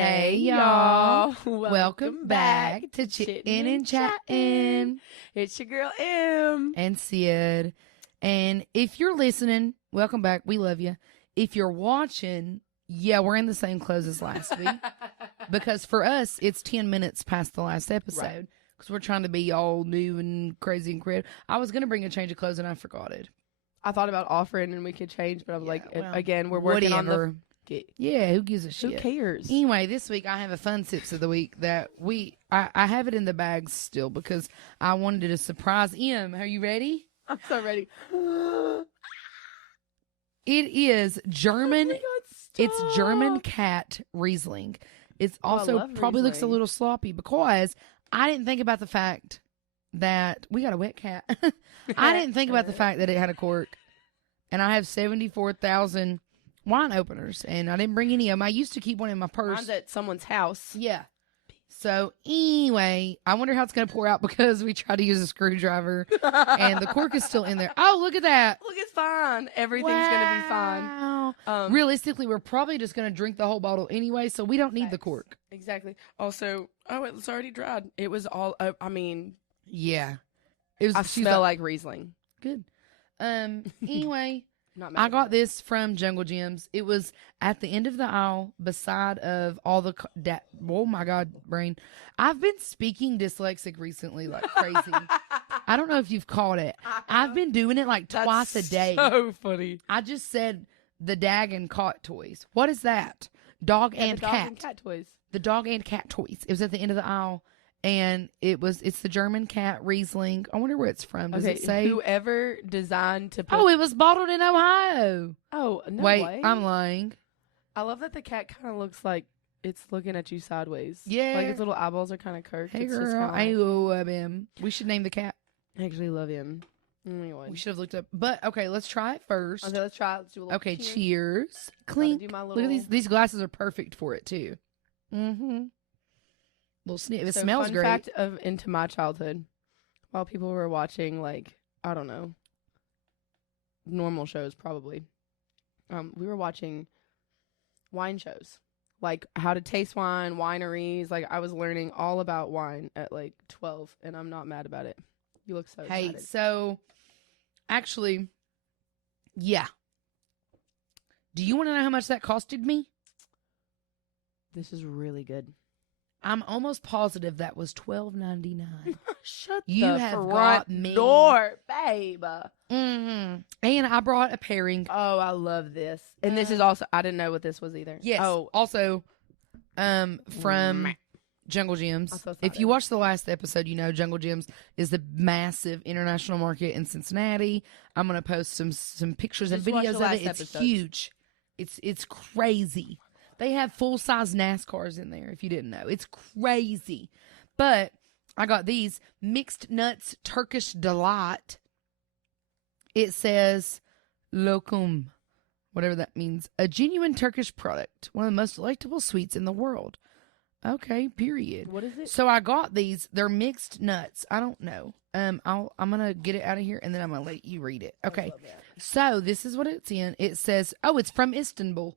Hey, y'all. Welcome back to Chittin' and Chattin'. It's your girl, M. And Sid. And if you're listening, welcome back. We love you. If you're watching, yeah, we're in the same clothes as last week. Because for us, it's 10 minutes past the last episode. Because we're trying to be all new and crazy and creative. I was going to bring a change of clothes and I forgot it. I thought about offering and we could change, but I was well, again, we're working on the... Yeah, who gives a shit? Who cares? Anyway, this week I have a fun tips of the week that I have it in the bag still because I wanted to surprise M. Are you ready? I'm so ready. It is German. Oh my God, it's German cat Riesling. It's also probably looks a little sloppy because I didn't think about the fact that we got a wet cat. I didn't think about the fact that it had a cork, and I have 74,000 wine openers, and I didn't bring any of them. I used to keep one in my purse. Mine's at someone's house. Yeah. So anyway, I wonder how it's going to pour out because we tried to use a screwdriver, and the cork is still in there. Oh, look at that. Look, it's fine. Everything's going to be fine. Realistically, we're probably just going to drink the whole bottle anyway, so we don't need the cork. Exactly. Also, it's already dried. It was all, yeah. It was. I smell like Riesling. Good. Anyway. I got this from Jungle Gyms. It was at the end of the aisle beside of all the oh my God, brain. I've been speaking dyslexic recently like crazy. I don't know if you've caught it. I've been doing it like twice a day. So funny. I just said the dag and cat toys. What is that? Dog and cat. Dog and cat toys. The dog and cat toys. It was at the end of the aisle. And it's the German cat Riesling. I wonder where it's from. Does it say? Whoever designed to put... Oh, it was bottled in Ohio. Oh, no Wait, way. I'm lying. I love that the cat kind of looks like it's looking at you sideways. Yeah. Like its little eyeballs are kind of curved. Hey, it's girl. just I love him. We should name the cat. I actually love him. Anyway. We should have looked up. But, okay, let's try it first. Okay, let's try it. Let's do a little cheers. Clink. Look at these. These glasses are perfect for it, too. Mm-hmm. Little sniff. It smells great. Fact into my childhood, while people were watching, like, I don't know, normal shows probably, we were watching wine shows, like how to taste wine, wineries. Like, I was learning all about wine at like 12, and I'm not mad about it. You look so excited. Hey, so actually, yeah. Do you want to know how much that costed me? This is really good. I'm almost positive that was $12.99. Shut you the have front got me. door, babe. Mm-hmm. And I brought a pairing. Oh, I love this. And this is also, I didn't know what this was either. Yes. Oh, also, from Jungle Gyms. So if you watched the last episode, you know Jungle Gyms is the massive international market in Cincinnati. I'm gonna post some pictures and videos of it. It's huge. It's crazy. They have full-size NASCARs in there, if you didn't know. It's crazy. But I got these mixed nuts Turkish delight. It says lokum, whatever that means. A genuine Turkish product. One of the most delectable sweets in the world. Okay, period. What is it? So I got these. They're mixed nuts. I don't know. I'm going to get it out of here, and then I'm going to let you read it. Okay. So this is what it's in. It says, it's from Istanbul.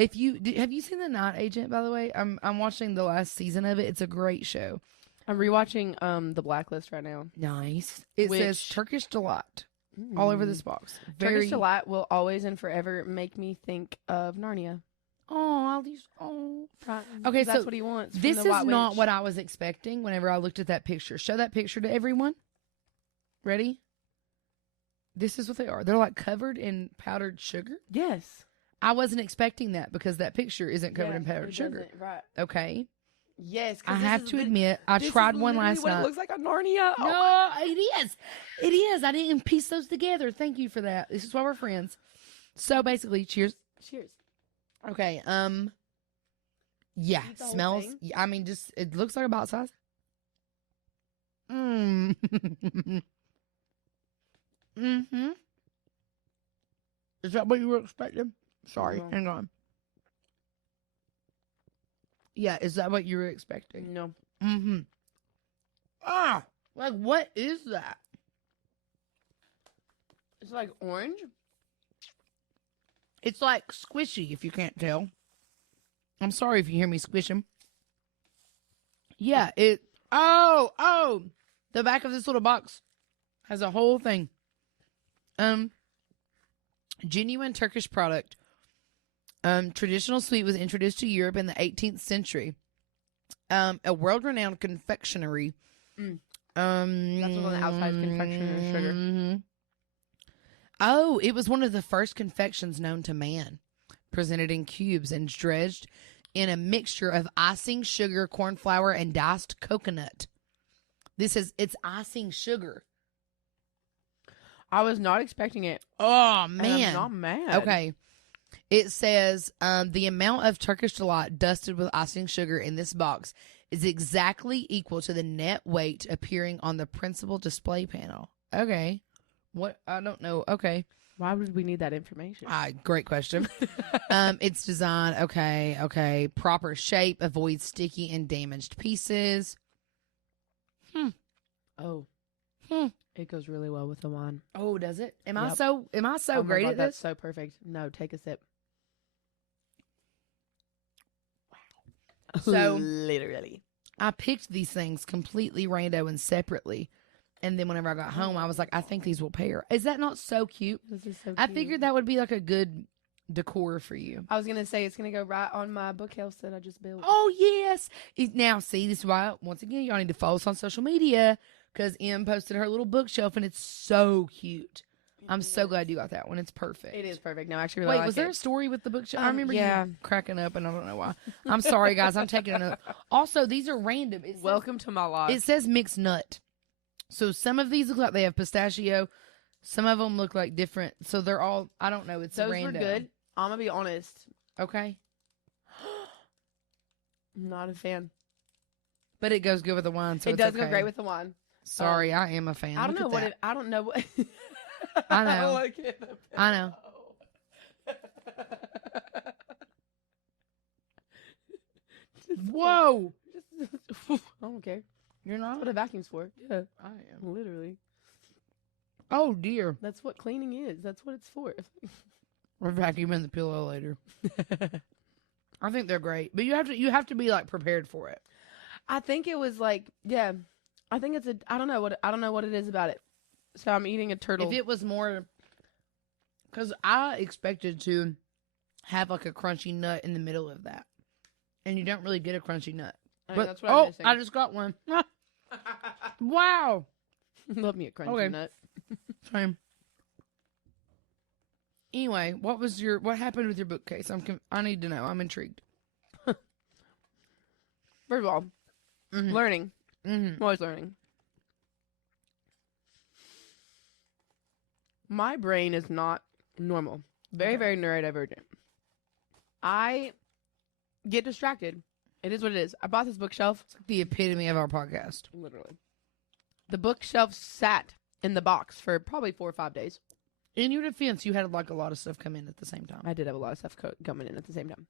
Have you seen The Night Agent, by the way? I'm watching the last season of it. It's a great show. I'm rewatching The Blacklist right now. Nice. It says Turkish Delight all over this box. Turkish Delight will always and forever make me think of Narnia. Okay, that's so what he wants. This is not what I was expecting whenever I looked at that picture. Show that picture to everyone. Ready? This is what they are. They're like covered in powdered sugar. Yes. I wasn't expecting that because that picture isn't covered in powdered sugar. Right. Okay. Yes. I have to admit, I tried one last night. It looks like a Narnia. No, it is. It is. I didn't piece those together. Thank you for that. This is why we're friends. So basically, cheers. Cheers. Okay. Yeah. Smells. I mean, just it looks like a bite size. Mm-hmm. Is that what you were expecting? Sorry, hang on. Yeah, is that what you were expecting? No. Mm-hmm. Like, what is that? It's like orange. It's like squishy, if you can't tell. I'm sorry if you hear me squishing. Yeah, it. Oh, the back of this little box has a whole thing. Genuine Turkish product. Traditional sweet was introduced to Europe in the 18th century. A world-renowned confectionery. That's what's on the outside is confectionery sugar. Mm-hmm. Oh, it was one of the first confections known to man. Presented in cubes and dredged in a mixture of icing, sugar, corn flour, and diced coconut. It's icing sugar. I was not expecting it. Oh, man. I'm not mad. Okay. It says the amount of Turkish delight dusted with icing sugar in this box is exactly equal to the net weight appearing on the principal display panel. Okay. What? I don't know. Okay. Why would we need that information? Great question. It's designed. Okay. Proper shape. Avoid sticky and damaged pieces. Oh. It goes really well with the wine. Oh, does it? Am I Yep. so Oh great God, at that's this? so perfect. No, take a sip. Wow. So literally. I picked these things completely rando and separately. And then whenever I got home, I was like, I think these will pair. Is that not so cute? This is so cute. I figured that would be like a good decor for you. I was going to say it's going to go right on my bookhouse that I just built. Oh, yes. Now, see, this is why, once again, y'all need to follow us on social media because Em posted her little bookshelf and it's so cute. I'm so glad you got that one. It's perfect. It is perfect. No, I actually really Wait, like was there it. a story with the bookshelf? I remember yeah. you cracking up and I don't know why. I'm sorry, guys. I'm taking another. Also, these are random. Welcome to my life. It says mixed nut. So some of these look like they have pistachio. Some of them look like different. So they're all, I don't know. It's Those random. were good. I'm going to be honest. Okay. I'm not a fan. But it goes good with the wine. So it it's does okay. go great with the wine. Sorry, I am a fan. I don't Look know at what that. it, I don't know what. I know. Look at the I know. Whoa. I don't care. You're That's not? what a vacuum's for. Yeah, I am. literally. Oh, dear. That's what cleaning is. That's what it's for. We're vacuuming the pillow later. I think they're great. But you have to be like prepared for it. I think it was like, yeah. I think it's I don't know what it is about it. So I'm eating a turtle. If it was more, because I expected to have like a crunchy nut in the middle of that, and you don't really get a crunchy nut. I But that's what I'm missing. I just got one. Wow. Love me a crunchy Okay. nut. Same. Anyway, what happened with your bookcase? I need to know. I'm intrigued. First of all, learning. Mm-hmm. I'm always learning. My brain is not normal. Very, very neurodivergent. I get distracted. It is what it is. I bought this bookshelf. It's like the epitome of our podcast. Literally. The bookshelf sat in the box for probably 4 or 5 days. In your defense, you had like a lot of stuff come in at the same time. I did have a lot of stuff coming in at the same time.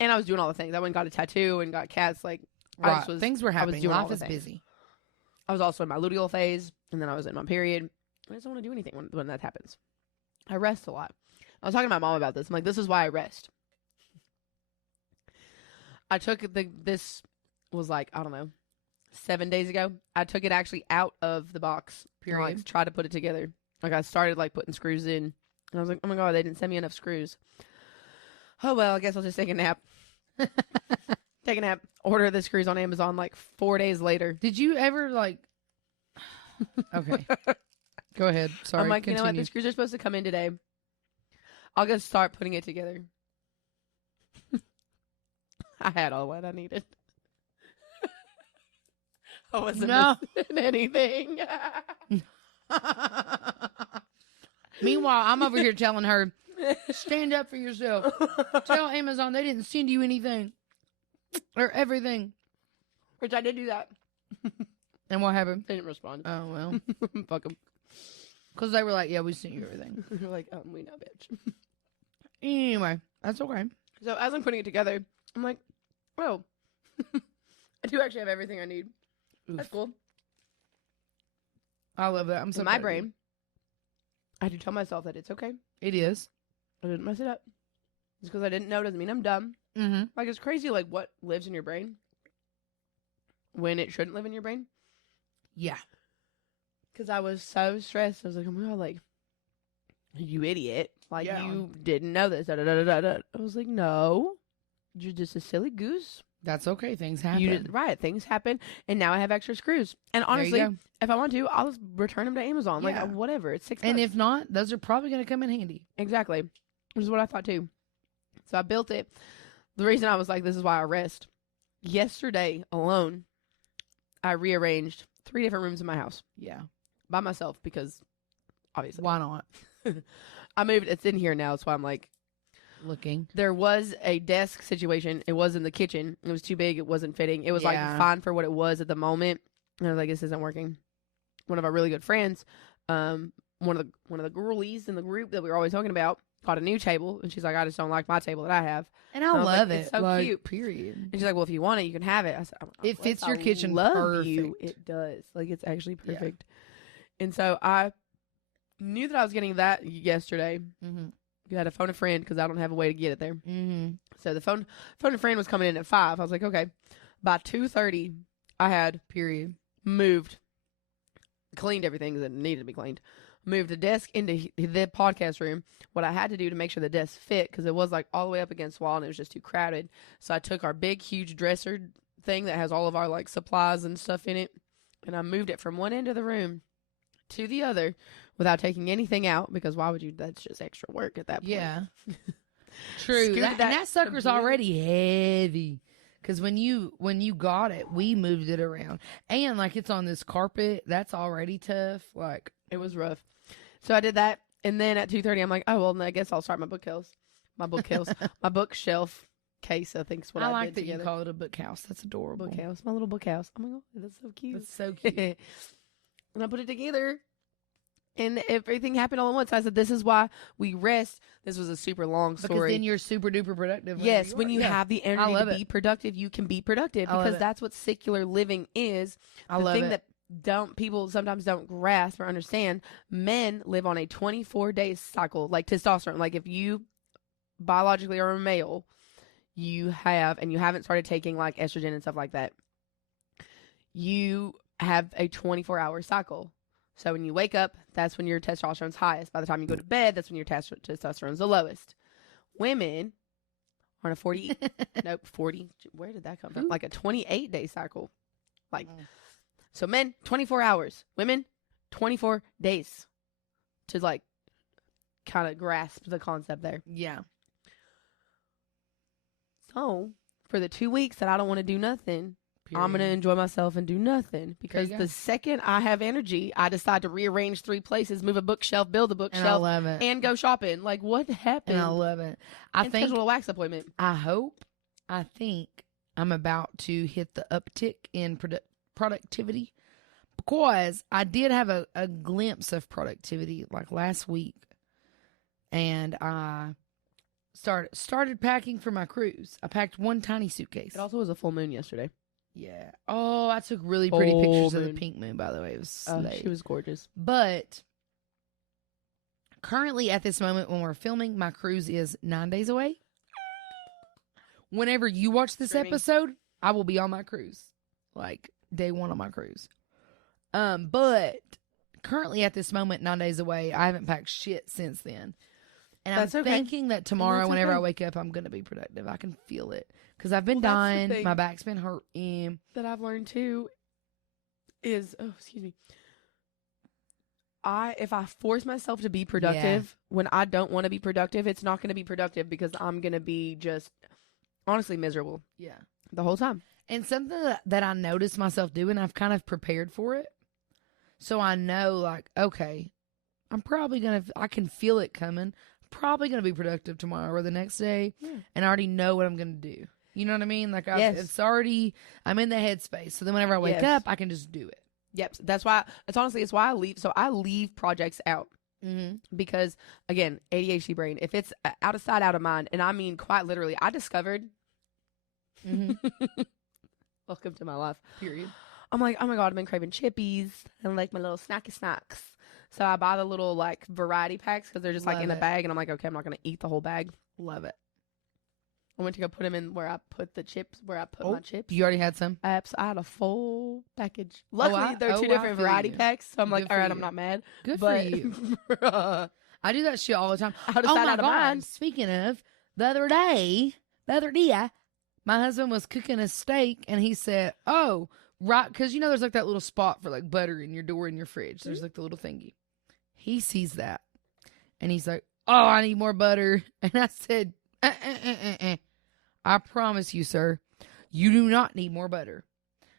And I was doing all the things. I went and got a tattoo and got cats. Like, Right. Things were happening. doing all Life the is things. busy. I was also in my luteal phase, and then I was in my period. I just don't want to do anything when that happens. I rest a lot. I was talking to my mom about this. I'm like, this is why I rest. I took this was like, I don't know, 7 days ago. I took it actually out of the box. Period. And, like, tried to put it together. Like, I started like putting screws in, and I was like, oh my God, they didn't send me enough screws. Oh well, I guess I'll just take a nap. Take a nap. Order the screws on Amazon like 4 days later. Did you ever like? Okay. Go ahead. Sorry. I'm like, continue. you know what? The screws are supposed to come in today. I'll just start putting it together. I had all what I needed. I wasn't missing anything. Meanwhile, I'm over here telling her, stand up for yourself. Tell Amazon they didn't send you anything or everything. Which I did do that. And what happened? They didn't respond. Oh, well. Fuck them. Because they were like, yeah, we sent you everything. They're like, we know, bitch. Anyway, that's okay. So as I'm putting it together, I'm like, oh, I do actually have everything I need. Oof. That's cool. I love that. I'm so In proud my of you. brain, I do tell myself that it's okay. It is. I didn't mess it up. Just because I didn't know doesn't mean I'm dumb. Mm-hmm. Like, it's crazy, like, what lives in your brain when it shouldn't live in your brain. Yeah. Because I was so stressed. I was like, oh my God, like, you idiot. Like, you didn't know this. Da, da, da, da, da. I was like, no. You're just a silly goose. That's okay. Things happen. Right. Things happen. And now I have extra screws. And honestly, if I want to, I'll just return them to Amazon. Yeah. Like, whatever. It's $6. And if not, those are probably going to come in handy. Exactly. Which is what I thought too. So I built it. The reason I was like, this is why I rest. Yesterday alone, I rearranged 3 different rooms in my house. Yeah. By myself, because obviously. Why not? I moved. It's in here now. That's why I'm like. Looking. There was a desk situation. It was in the kitchen. It was too big. It wasn't fitting. It was like fine for what it was at the moment. And I was like, this isn't working. One of our really good friends, one of the girlies in the group that we were always talking about, got a new table, and she's like, I just don't like my table that I have. And I love it. It's so cute. Period. And she's like, well, if you want it, you can have it. I said, it fits your kitchen perfect. It does. Like, it's actually perfect. Yeah. And so I knew that I was getting that yesterday. Mm-hmm. You had to phone a friend because I don't have a way to get it there. Mm-hmm. So the phone a friend was coming in at 5. I was like, okay. By 2:30, I had moved, cleaned everything that needed to be cleaned, moved the desk into the podcast room. What I had to do to make sure the desk fit, because it was like all the way up against the wall and it was just too crowded. So I took our big, huge dresser thing that has all of our like supplies and stuff in it, and I moved it from one end of the room to the other without taking anything out, because why would you? That's just extra work at that point. Yeah. True. That sucker's already heavy. Because when you got it, we moved it around. And like it's on this carpet, that's already tough. Like it was rough. So I did that. And then at 2:30, I'm like, oh, well, I guess I'll start my bookshelf. My bookshelf case, I think is what I like did that together. You call it a bookhouse. That's adorable. Bookhouse. My little bookhouse. Oh my God, that's so cute. That's so cute. And I put it together. And everything happened all at once. I said, this is why we rest. This was a super long story. Because then you're super duper productive. Yes, when you have the energy to be productive, you can be productive. Because that's what secular living is. The thing that people sometimes don't grasp or understand, men live on a 24-day cycle, like testosterone. Like if you biologically are a male, you haven't started taking like estrogen and stuff like that, you have a 24-hour cycle. So when you wake up, that's when your testosterone's highest. By the time you go to bed, that's when your testosterone's the lowest. Women are on a 40, where did that come from? Like a 28-day cycle. So men, 24 hours. Women, 24 days. To like kind of grasp the concept there. Yeah. So for the 2 weeks that I don't want to do nothing, I'm going to enjoy myself and do nothing, because the second I have energy, I decide to rearrange 3 places, move a bookshelf, build a bookshelf, and go shopping. Like, what happened? And I love it. I think schedule a wax appointment. I think I'm about to hit the uptick in productivity, because I did have a glimpse of productivity like last week, and I started packing for my cruise. I packed one tiny suitcase. It also was a full moon yesterday. Yeah. Oh, I took really pretty pictures of the pink moon, by the way. It was she was gorgeous. But currently at this moment when we're filming, my cruise is 9 days away. Whenever you watch this episode, I will be on my cruise. Like day 1 on my cruise. But currently at this moment, 9 days away, I haven't packed shit since then. And I'm thinking that tomorrow, whenever I wake up, I'm going to be productive. I can feel it. Because I've been dying. My back's been hurting. That I've learned too is, if I force myself to be productive, when I don't want to be productive, it's not going to be productive, because I'm going to be just honestly miserable. Yeah. The whole time. And something that I noticed myself doing, I've kind of prepared for it. So I know, like, okay, I'm probably going to, I can feel it coming. Probably going to be productive tomorrow or the next day. Yeah. And I already know what I'm going to do. You know what I mean? Like, it's already, I'm in the headspace. So then whenever I wake up, I can just do it. Yep. That's why, it's why I leave. So I leave projects out. Mm-hmm. Because, again, ADHD brain, if it's out of sight, out of mind, and I mean quite literally, I discovered, welcome to my life. Period. I'm like, oh my God, I've been craving chippies and like my little snacky snacks. So I buy the little like variety packs, because they're just like in a bag, and I'm like, okay, I'm not going to eat the whole bag. Love it. I went to go put them in where I put the chips, where I put my chips. You already had some? I had a full package. Luckily, they're two different variety packs, so I'm like, all right, I'm not mad. Good for you. I do that shit all the time. I oh my God. Speaking of, the other day, my husband was cooking a steak, and he said, oh, right, because you know there's like that little spot for like butter in your door in your fridge. There's like the little thingy. He sees that, and he's like, oh, I need more butter. And I said, I promise you, sir, you do not need more butter.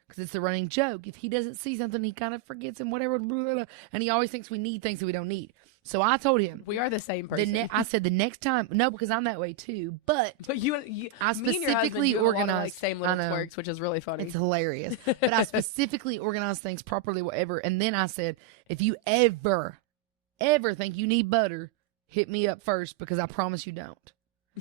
Because it's a running joke. If he doesn't see something, he kind of forgets and whatever. Blah, blah, blah, and he always thinks we need things that we don't need. So I told him. We are the same person. I said the next time. No, because I'm that way too. But you I specifically organized. Like same little twerks, which is really funny. It's hilarious. But I specifically organized things properly, whatever. And then I said, if you ever think you need butter, hit me up first because I promise you don't.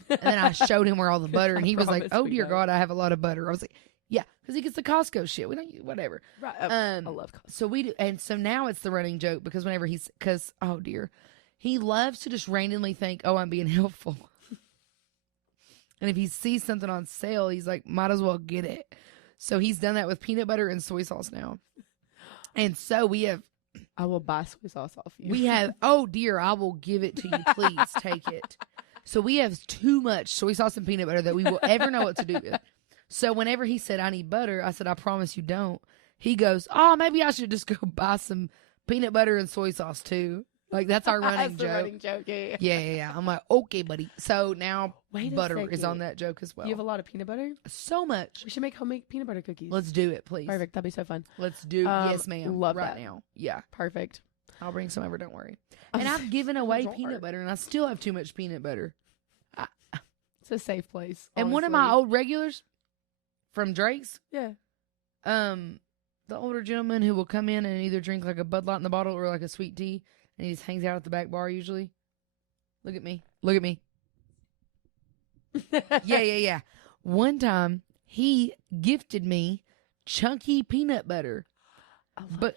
And then I showed him where all the butter, and he was like, "Oh dear God, I have a lot of butter." I was like, "Yeah," because he gets the Costco shit. We don't use whatever. Right. I love Costco. So we do, and so now it's the running joke because whenever because oh dear, he loves to just randomly think, "Oh, I'm being helpful," and if he sees something on sale, he's like, "Might as well get it." So he's done that with peanut butter and soy sauce now, and so we have. I will buy soy sauce off you. We have. Oh dear, I will give it to you. Please take it. So we have too much soy sauce and peanut butter that we will ever know what to do with. So whenever he said, I need butter, I said, I promise you don't. He goes, oh, maybe I should just go buy some peanut butter and soy sauce too. Like, that's our running joke. Running joke, yeah. Yeah. I'm like, okay, buddy. So now butter is on that joke as well. You have a lot of peanut butter? So much. We should make homemade peanut butter cookies. Let's do it, please. Perfect. That'd be so fun. Let's do yes, ma'am. Love right that. now. Yeah. Perfect. I'll bring some over, don't worry. And I've given away peanut butter, and I still have too much peanut butter. It's a safe place. And one of my old regulars from Drake's, the older gentleman who will come in and either drink like a Bud Light in the bottle or like a sweet tea, and he just hangs out at the back bar usually. Look at me. Yeah. One time he gifted me chunky peanut butter.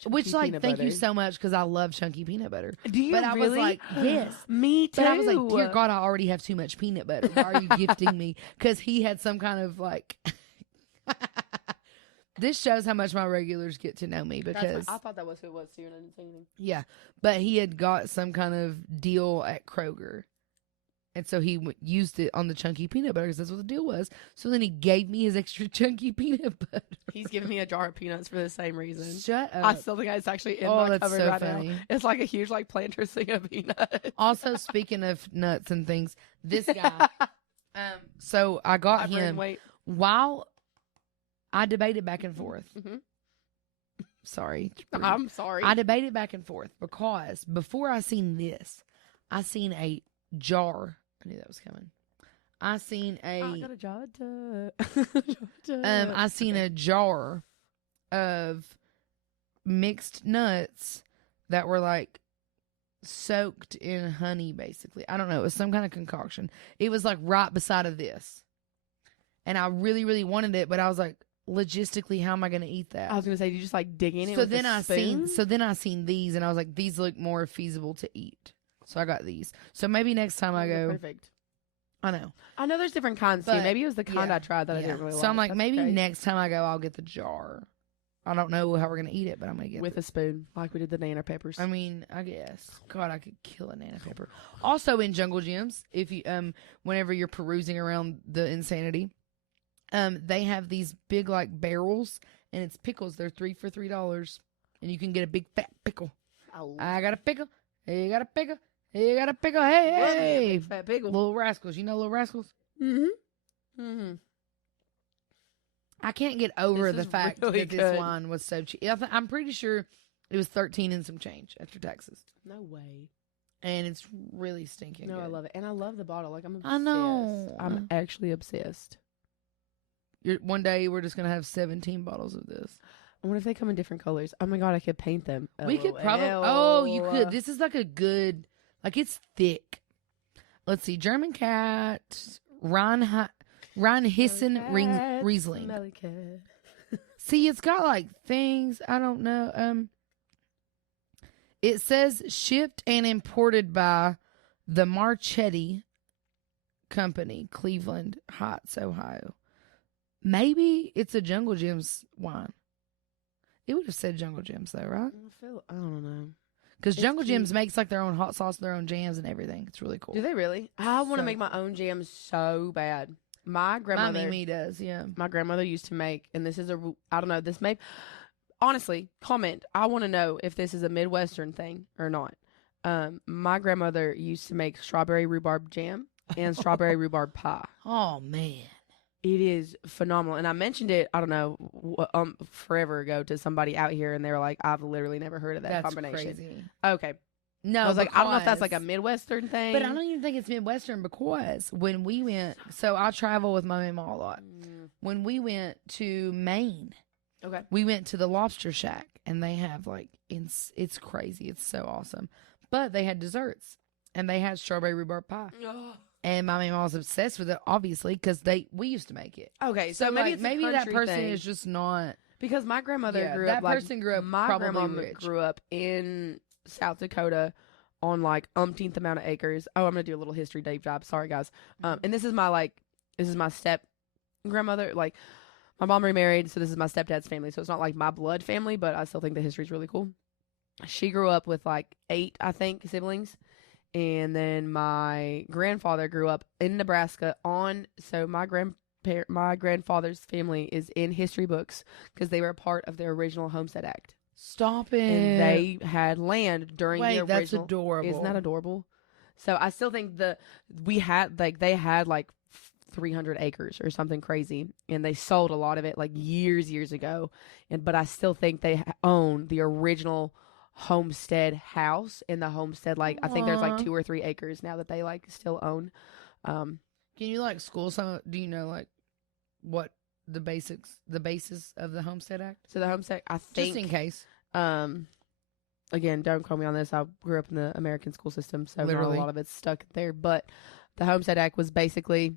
Which like thank you so much because I love chunky peanut butter. Do you But I was like, yes. Me too. But I was like, dear God, I already have too much peanut butter. Why are you gifting me? Because he had some kind of like. This shows how much my regulars get to know me because I thought that was who it was too, and I didn't say anything. Yeah, but he had got some kind of deal at Kroger. And so he used it on the chunky peanut butter because that's what the deal was. So then he gave me his extra chunky peanut butter. He's giving me a jar of peanuts for the same reason. Shut up. I still think it's actually in my cupboard so right funny. now. It's like a huge like Planters thing of peanuts. Also, speaking of nuts and things, this guy. So I got him while I debated back and forth. Mm-hmm. Sorry. I'm sorry. I debated back and forth because before I seen this, I seen a jar. I knew that was coming. I seen I got a jar. I seen a jar of mixed nuts that were like soaked in honey, basically. I don't know. It was some kind of concoction. It was like right beside of this. And I really, really wanted it, but I was like, logistically, how am I going to eat that? I was going to say, did you just like dig in it so with then a spoon? So then I seen these, and I was like, these look more feasible to eat. So I got these. So maybe next time I go. Perfect. I know. I know there's different kinds too. Maybe it was the kind I tried that I didn't really like. So I'm like, That's maybe okay. next time I go, I'll get the jar. I don't know how we're going to eat it, but I'm going to get with a spoon, like we did the Nana peppers. I mean, I guess. God, I could kill a Nana pepper. Also in Jungle Gyms, if you whenever you're perusing around the insanity, they have these big like barrels, and it's pickles. They're 3 for $3, and you can get a big fat pickle. I got a pickle. Hey, you got a pickle. Hey, you got a pickle. Hey, fat pickle. Little Rascals. You know Little Rascals? Mm-hmm. Mm-hmm. I can't get over the fact really that this wine was so cheap. I'm pretty sure it was 13 and some change after taxes. No way. And it's really stinking good. I love it. And I love the bottle. Like, I'm obsessed. I know. I'm actually obsessed. One day we're just going to have 17 bottles of this. I wonder if they come in different colors. Oh my God, I could paint them. We could probably. Oh, you could. This is like a good, like it's thick. Let's see. German cat, Rheinhessen Riesling. See, it's got like things. I don't know. It says shipped and imported by the Marchetti Company, Cleveland Heights, Ohio. Maybe it's a Jungle Jim's wine. It would have said Jungle Jim's though, right? I don't know. Because Jungle Jim's makes like their own hot sauce, their own jams and everything. It's really cool. Do they really? I want to make my own jams so bad. My grandmother. My Mimi does, yeah. My grandmother used to make, and this is I don't know, this may, honestly, comment. I want to know if this is a Midwestern thing or not. My grandmother used to make strawberry rhubarb jam and strawberry rhubarb pie. Oh, man. It is phenomenal. And I mentioned it, I don't know, forever ago to somebody out here, and they were like, I've literally never heard of that combination. Crazy. Okay. No, I was like, I don't know if that's like a Midwestern thing. But I don't even think it's Midwestern because when we went, so I travel with my mama a lot. When we went to Maine, we went to the Lobster Shack, and they have like, it's crazy. It's so awesome. But they had desserts, and they had strawberry rhubarb pie. And my mama was obsessed with it, obviously, because we used to make it. Okay, so maybe it's maybe that person is just not, because my grandmother grew up. That person grew up. My grandmama rich. grew up in South Dakota on like umpteenth amount of acres. Oh, I'm gonna do a little history deep dive. Sorry, guys. And this is my step grandmother. Like, my mom remarried, so this is my stepdad's family. So it's not like my blood family, but I still think the history's really cool. She grew up with like 8, I think, siblings. And then my grandfather grew up in Nebraska so my grandfather's family is in history books because they were a part of the original Homestead Act. Stop it. And they had land during the original. That's adorable. Isn't that adorable? So I still think they had like 300 acres or something crazy, and they sold a lot of it like years ago. But I still think they own the original homestead house in the homestead. Like, I think there's like 2 or 3 acres now that they like still own. Can you like school some? Do you know like what the basis of the Homestead Act? So the Homestead, I think, just in case. Again, don't quote me on this. I grew up in the American school system, so not a lot of it's stuck there. But the Homestead Act was basically,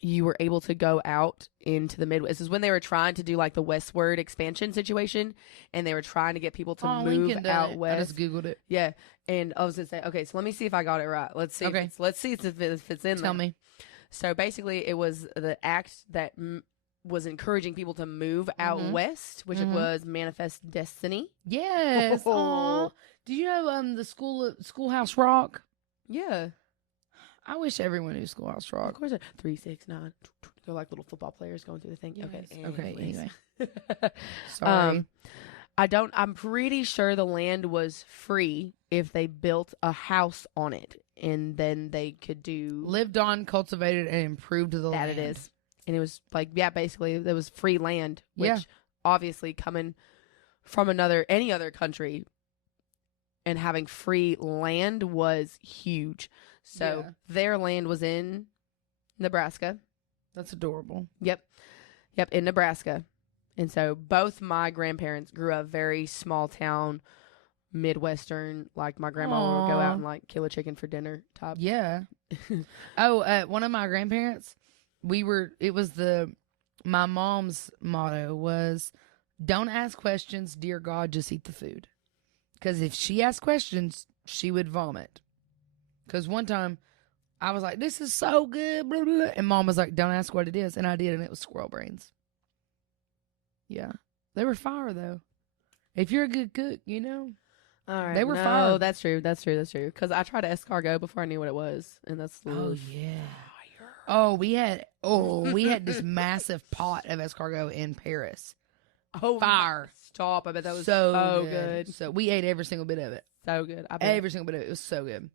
you were able to go out into the Midwest. This is when they were trying to do like the westward expansion situation, and they were trying to get people to move out west. I just Googled it. Yeah, and I was gonna say, okay, so let me see if I got it right. Let's see. Okay. Let's see if it's in there. Tell me. So basically, it was the act that was encouraging people to move out west, which it was Manifest Destiny. Yes. Aw. Do you know the Schoolhouse Rock? Yeah. I wish everyone knew Schoolhouse Rock. Of course, 3, 6, 9. They're like little football players going through the thing. Yes. Okay. Anyway. Sorry. I'm pretty sure the land was free if they built a house on it, and then they could lived on, cultivated, and improved the land. That it is. And it was like, basically there was free land, which obviously coming from any other country and having free land was huge. So their land was in Nebraska. That's adorable. Yep, in Nebraska. And so both my grandparents grew up very small town, Midwestern, like my grandma would go out and like kill a chicken for dinner type. Yeah. One of my grandparents, my mom's motto was, don't ask questions, dear God, just eat the food. Because if she asked questions, she would vomit. Because one time, I was like, this is so good, blah, blah, blah. And Mom was like, don't ask what it is. And I did, and it was squirrel brains. Yeah. They were fire, though. If you're a good cook, you know. All right. They were fire. Oh, that's true. Because I tried escargot before I knew what it was. And that's oh, yeah. We had this massive pot of escargot in Paris. Oh, fire. Stop. I bet that was so good. So we ate every single bit of it. So good. Every single bit of it. It was so good.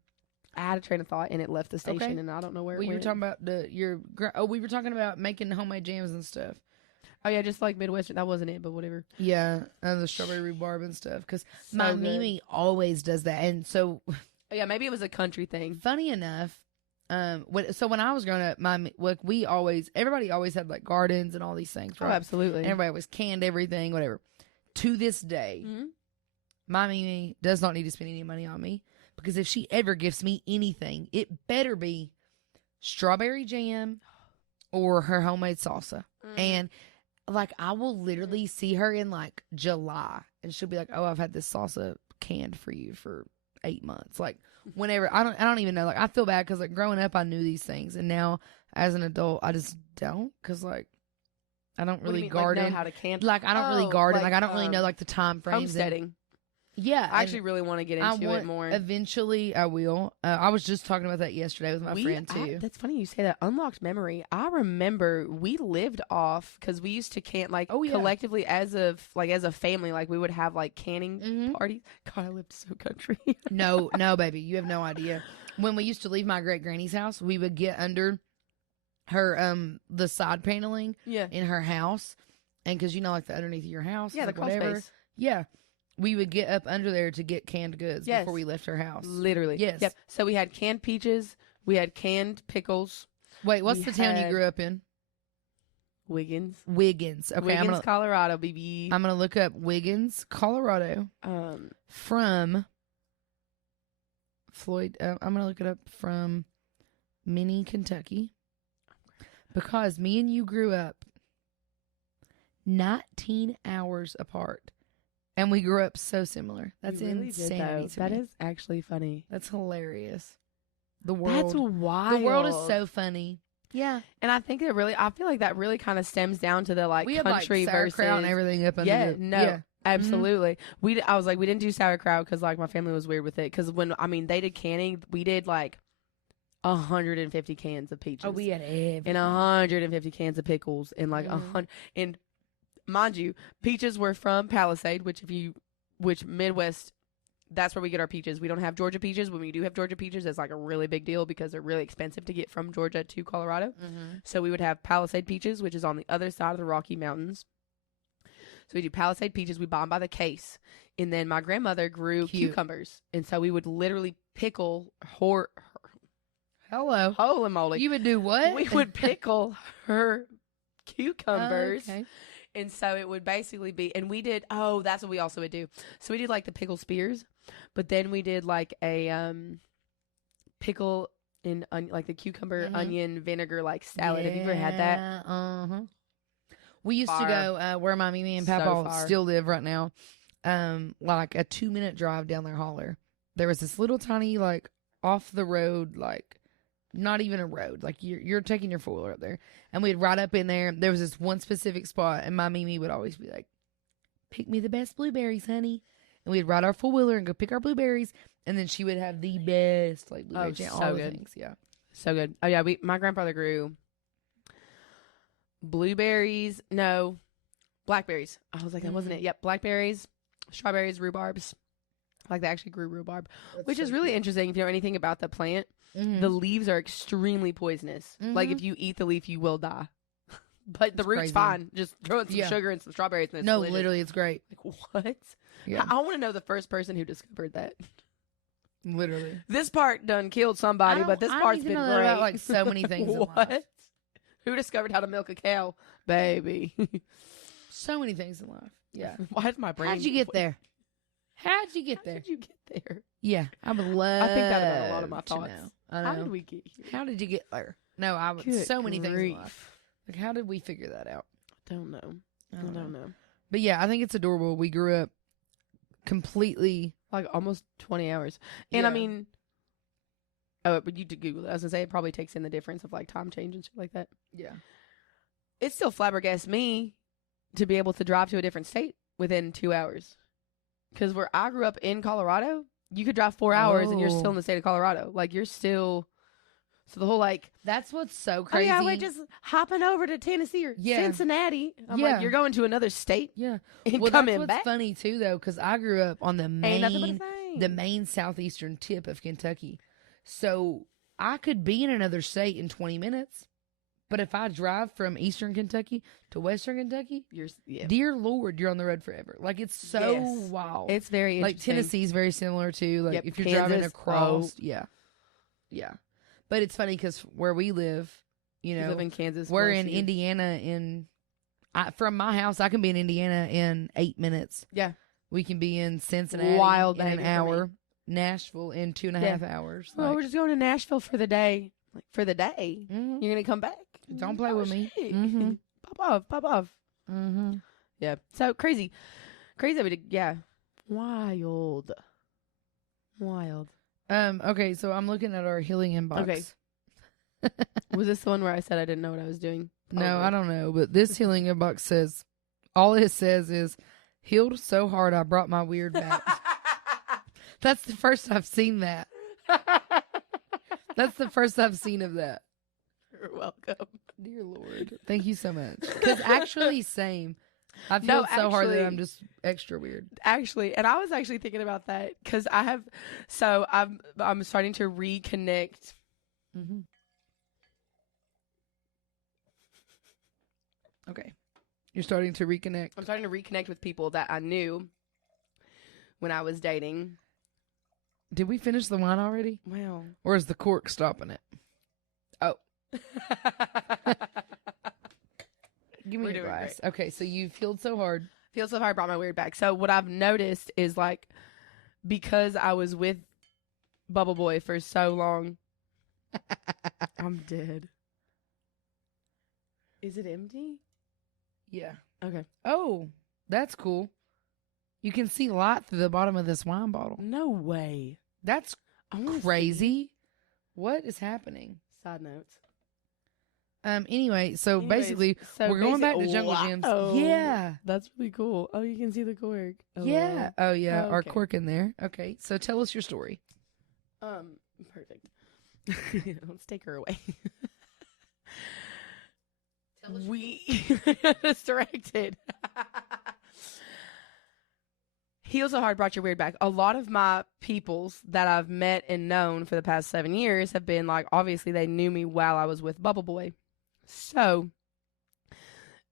I had a train of thought and it left the station and I don't know where it went. We were talking about we were talking about making homemade jams and stuff. Oh yeah, just like Midwestern. That wasn't it, but whatever. Yeah, and the strawberry rhubarb and stuff. Because my Mimi always does that, and so yeah, maybe it was a country thing. Funny enough, so when I was growing up, everybody always had like gardens and all these things. Right? Oh, absolutely. And everybody always canned everything, whatever. To this day, my Mimi does not need to spend any money on me. Because if she ever gives me anything, it better be strawberry jam or her homemade salsa. And, like, I will literally see her in, like, July. And she'll be like, oh, I've had this salsa canned for you for 8 months. Like whenever I don't even know. Like I feel bad because like growing up I knew these things, and now as an adult I just don't, because like I don't really garden. Like know how to can. Like I don't really garden. Like I don't really know like the time frames. Homesteading. Yeah, I actually really want to get into it more. Eventually, I will. I was just talking about that yesterday with my friend too. That's funny you say that. Unlocked memory. I remember we lived off because we used to can like collectively as a family. Like we would have like canning parties. God, I lived so country. No, baby, you have no idea. When we used to leave my great granny's house, we would get under her the side paneling in her house, and because like the underneath of your house, the like crawl whatever. Space. Yeah. We would get up under there to get canned goods before we left her house. Literally. Yes. Yep. So we had canned peaches. We had canned pickles. Wait, what's the town you grew up in? Wiggins. Okay. Wiggins, Colorado, baby. I'm going to look up Wiggins, Colorado. From Floyd. I'm going to look it up from Minnie, Kentucky. Because me and you grew up 19 hours apart. And we grew up so similar. That's insanity to That me. is actually funny. That's hilarious. The world. That's wild. The world is so funny. Yeah. And I think I feel like that really kind of stems down to the like we country had, like, versus sauerkraut and everything up under absolutely. I was like, we didn't do sauerkraut because like my family was weird with it. Because when they did canning, we did like 150 cans of peaches. Oh, we had everything. And 150 cans of pickles and like 100 and. Mind you, peaches were from Palisade, which Midwest, that's where we get our peaches. We don't have Georgia peaches. When we do have Georgia peaches, it's like a really big deal because they're really expensive to get from Georgia to Colorado. So we would have Palisade peaches, which is on the other side of the Rocky Mountains. So we do Palisade peaches. We buy them by the case. And then my grandmother grew cucumbers. And so we would literally pickle holy moly. You would do what? We would pickle her cucumbers. Oh, okay. And so it would basically be, and we did, that's what we also would do. So we did like the pickle spears, but then we did like a pickle in like the cucumber onion vinegar like salad. Have you ever had that? We used to go where my Mimi and Papa still live right now, like a 2-minute drive down their holler. There was this little tiny like off the road, like not even a road, like you're taking your 4-wheeler up there, and we'd ride up in there. There was this one specific spot, and my Mimi would always be like, pick me the best blueberries, honey. And we'd ride our 4-wheeler and go pick our blueberries, and then she would have the best like blueberry jam, all the things. Yeah, so good. Oh yeah, my grandfather grew blackberries. I was like, that wasn't it. Yep, blackberries, strawberries, rhubarbs. Like they actually grew rhubarb, which is really interesting if you know anything about the plant. The leaves are extremely poisonous. Like if you eat the leaf, you will die. But the root's crazy. Fine. Just throw in some sugar and some strawberries. And it's delicious. Literally, it's great. Like what? Yeah. I want to know the first person who discovered that. Literally, this part done killed somebody, but this part's been great. About, like so many things. What? Who discovered how to milk a cow, baby? So many things in life. Yeah. Why is my brain? How'd you get there? How'd you get there? Yeah, I would love. I think that about a lot of my thoughts. I know. How did we get here? How did you get there? No, I would. So many things in life. Like, how did we figure that out? Don't know. I don't know. But yeah, I think it's adorable. We grew up completely like almost 20 hours, and I mean, but you did Google it. I was gonna say it probably takes in the difference of like time change and shit like that. Yeah, it still flabbergasts me to be able to drive to a different state within 2 hours. Because where I grew up in Colorado, you could drive 4 hours and you're still in the state of Colorado. Like, you're still... So the whole, like... That's what's so crazy. Oh, yeah, we're just hopping over to Tennessee or Cincinnati. I'm like, you're going to another state? Yeah. And well, coming that's what's back? Funny, too, though, because I grew up on the main southeastern tip of Kentucky. So I could be in another state in 20 minutes. But if I drive from eastern Kentucky to western Kentucky, dear Lord, you're on the road forever. Like, it's so wild. It's very interesting. Like, Tennessee's very similar to, like, if you're driving across. Yeah. But it's funny because where we live, you know, live in Kansas. We're in Indiana from my house, I can be in Indiana in 8 minutes. Yeah. We can be in Cincinnati in an hour. Nashville in 2.5 hours. Like, we're just going to Nashville for the day. Like, for the day. You're going to come back? Don't play with me. Pop off. Yeah. So crazy. Wild. Wild. Okay, so I'm looking at our healing inbox. Okay. Was this the one where I said I didn't know what I was doing? No, I don't know. But this healing inbox says, all it says is, healed so hard I brought my weird back. That's the first I've seen that. That's the first I've seen of that. You're welcome. Dear Lord. Thank you so much. Because actually, same. I've healed so hard that I'm just extra weird. Actually, and I was actually thinking about that because I'm starting to reconnect. Mm-hmm. Okay. You're starting to reconnect. I'm starting to reconnect with people that I knew when I was dating. Did we finish the wine already? Wow. Or is the cork stopping it? Oh. Give me a glass. Great. Okay, so you've healed so hard. Healed so hard, I brought my weird back. So what I've noticed is, like, because I was with Bubble Boy for so long, I'm dead. Is it empty? Yeah. Okay. Oh, that's cool. You can see light through the bottom of this wine bottle. No way. That's crazy. What is happening? Side notes. Anyway, so basically, we're going back to Jungle Gems. Yeah. That's really cool. Oh, you can see the cork. Oh, yeah. wow. Oh, yeah. Okay. Our cork in there. Okay. So tell us your story. Perfect. Let's take her away. Distracted. Heal so hard brought your weird back. A lot of my peoples that I've met and known for the past 7 years have been like, obviously they knew me while I was with Bubble Boy. So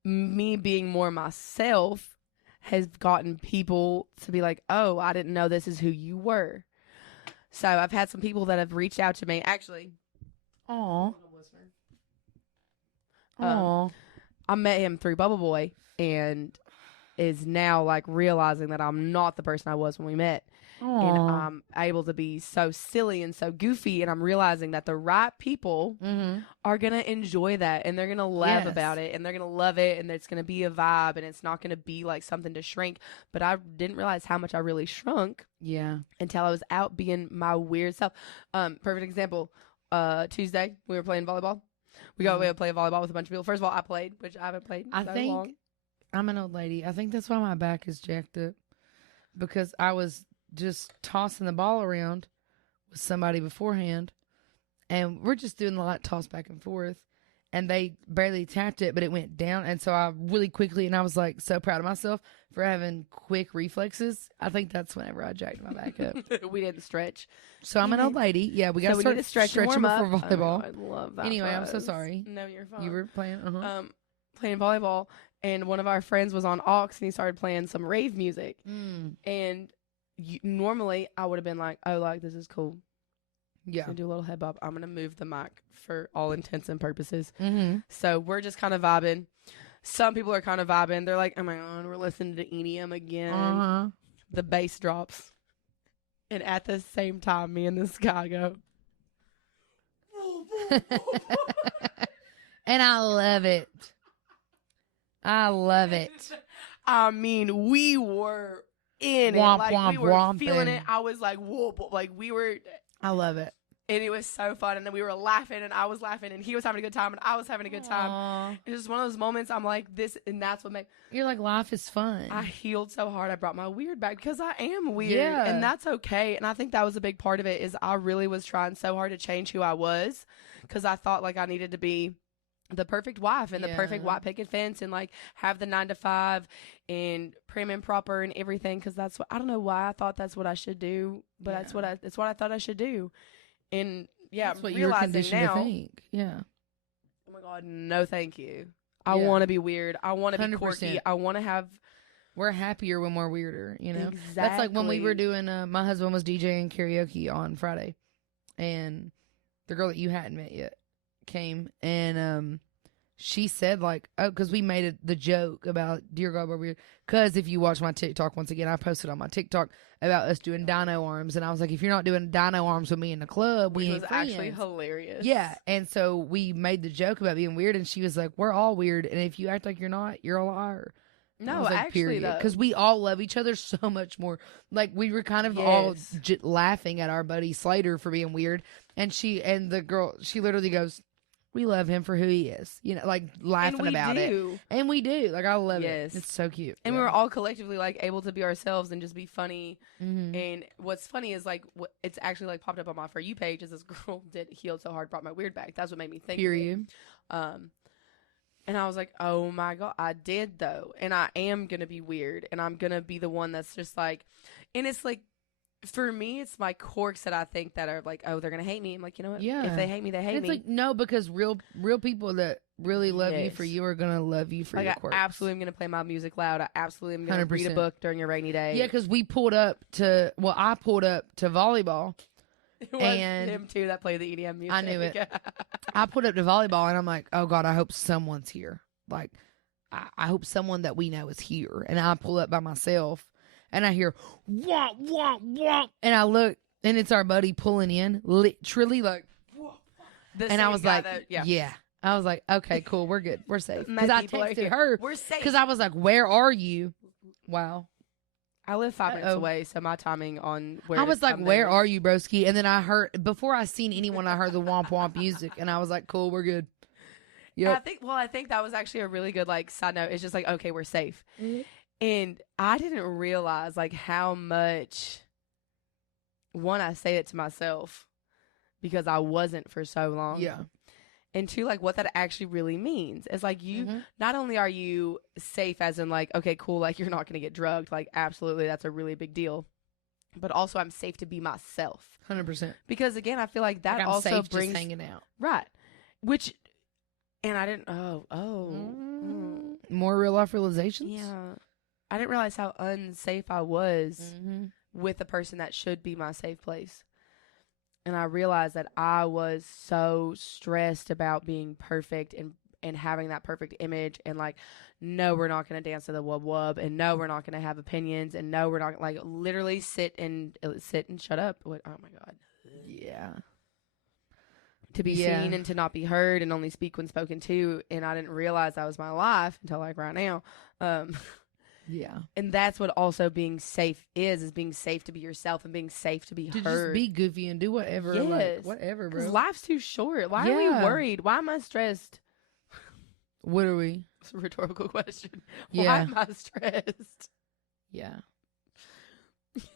me being more myself has gotten people to be like, oh, I didn't know this is who you were. So I've had some people that have reached out to me. Actually, Aww. I met him through Bubble Boy and is now like realizing that I'm not the person I was when we met. Aww. And I'm able to be so silly and so goofy, and I'm realizing that the right people are going to enjoy that, and they're going to laugh about it, and they're going to love it, and it's going to be a vibe, and it's not going to be like something to shrink. But I didn't realize how much I really shrunk until I was out being my weird self. Perfect example, Tuesday, we were playing volleyball. We got away to play volleyball with a bunch of people. First of all, I played, which I haven't played I think long. I'm an old lady. I think that's why my back is jacked up, because I was just tossing the ball around with somebody beforehand, and we're just doing the light toss back and forth, and they barely tapped it, but it went down, and so I really quickly, and I was like so proud of myself for having quick reflexes. I think that's whenever I jacked my back up. We didn't stretch. So I'm an old lady. Yeah, we got to start stretching before volleyball. I love that. Anyway, I'm so sorry. No, you're fine. You were playing? Playing volleyball, and one of our friends was on aux, and he started playing some rave music. And normally I would have been like, oh, like, this is cool. Yeah. Do a little head bob. I'm going to move the mic for all intents and purposes. So we're just kind of vibing. Some people are kind of vibing. They're like, oh my God, we're listening to EDM again. The bass drops. And at the same time, me and this guy go. And I love it. I love it. I mean, we were in womp, it. Like, womp, we were womping. feeling it. I was like, whoa. Like, we were. I love it. And it was so fun. And then we were laughing, and I was laughing, and he was having a good time, and I was having a good time. It was just one of those moments I'm like, this, and that's what made. You're like, life is fun. I healed so hard. I brought my weird back because I am weird. Yeah. And that's okay. And I think that was a big part of it is I really was trying so hard to change who I was because I thought like I needed to be the perfect wife and the perfect white picket fence and like have the 9 to 5 and prim and proper and everything. Cause that's what, I don't know why I thought that's what I should do, but that's what I thought I should do. And that's what you're conditioned now, to think. Yeah. Oh my God. No, thank you. I want to be weird. I want to be 100%. quirky. I want to have. We're happier when we're weirder, you know? Exactly. That's like when we were doing, my husband was DJing karaoke on Friday, and the girl that you hadn't met yet came, and she said like, oh, because we made the joke about Dear God we're weird, because if you watch my TikTok, once again I posted on my TikTok about us doing dino arms, and I was like, if you're not doing dino arms with me in the club, we ain't was friends. Actually hilarious. Yeah, and so we made the joke about being weird, and she was like, we're all weird, and if you act like you're not, you're a liar. No, actually, because we all love each other so much more. Like we were kind of all laughing at our buddy Slater for being weird, and the girl, she literally goes, "We love him for who he is," you know, like laughing about it, and we do. Like I love it. It's so cute, and we were all collectively like able to be ourselves and just be funny. And what's funny is like it's actually like popped up on my For You page is this girl did healed so hard brought my weird back. That's what made me think. Period. And I was like, oh my God, I did though. And I am going to be weird. And I'm going to be the one that's just like, and it's like, for me, it's my quirks that I think that are like, oh, they're going to hate me. I'm like, you know what? Yeah. If they hate me, they hate me. It's like, no, because real people that really love you for you are going to love you for your quirks. I absolutely am going to play my music loud. I absolutely am going to read a book during a rainy day. Yeah, because I pulled up to volleyball. It was him too that played the EDM music. I knew it. I put up to volleyball and I'm like, oh God, I hope someone's here. Like, I hope someone that we know is here. And I pull up by myself and I hear womp, womp, womp. And I look and it's our buddy pulling in, literally like, and I was like, yeah. I was like, okay, cool. We're good. We're safe. Because I texted her. We're safe. Because I was like, where are you? Wow. I live 5 minutes away, so my timing on where I was like, where are you, broski? And then I heard, before I seen anyone, I heard the womp womp music, and I was like, cool, we're good. Yeah. I think that was actually a really good, like, side note. It's just like, okay, we're safe. And I didn't realize, like, how much, one, I say it to myself because I wasn't for so long. Yeah. And two, like, what that actually really means is, like, you, not only are you safe as in, like, okay, cool, like, you're not going to get drugged. Like, absolutely, that's a really big deal. But also, I'm safe to be myself. 100%. Because, again, I feel like that I'm also safe brings... just hanging out. Right. Which, and I didn't... More real-life realizations? Yeah. I didn't realize how unsafe I was with a person that should be my safe place. And I realized that I was so stressed about being perfect and having that perfect image and like, no, we're not going to dance to the wub wub, and no, we're not going to have opinions, and no, we're not like literally sit and shut up. Oh my God. Yeah. To be seen and to not be heard and only speak when spoken to. And I didn't realize that was my life until like right now. Yeah. And that's what also being safe is being safe to be yourself and being safe to be heard. Just be goofy and do whatever. Yes. Like, whatever, bro. Because life's too short. Why are we worried? Why am I stressed? What are we? It's a rhetorical question. Yeah. Why am I stressed? Yeah.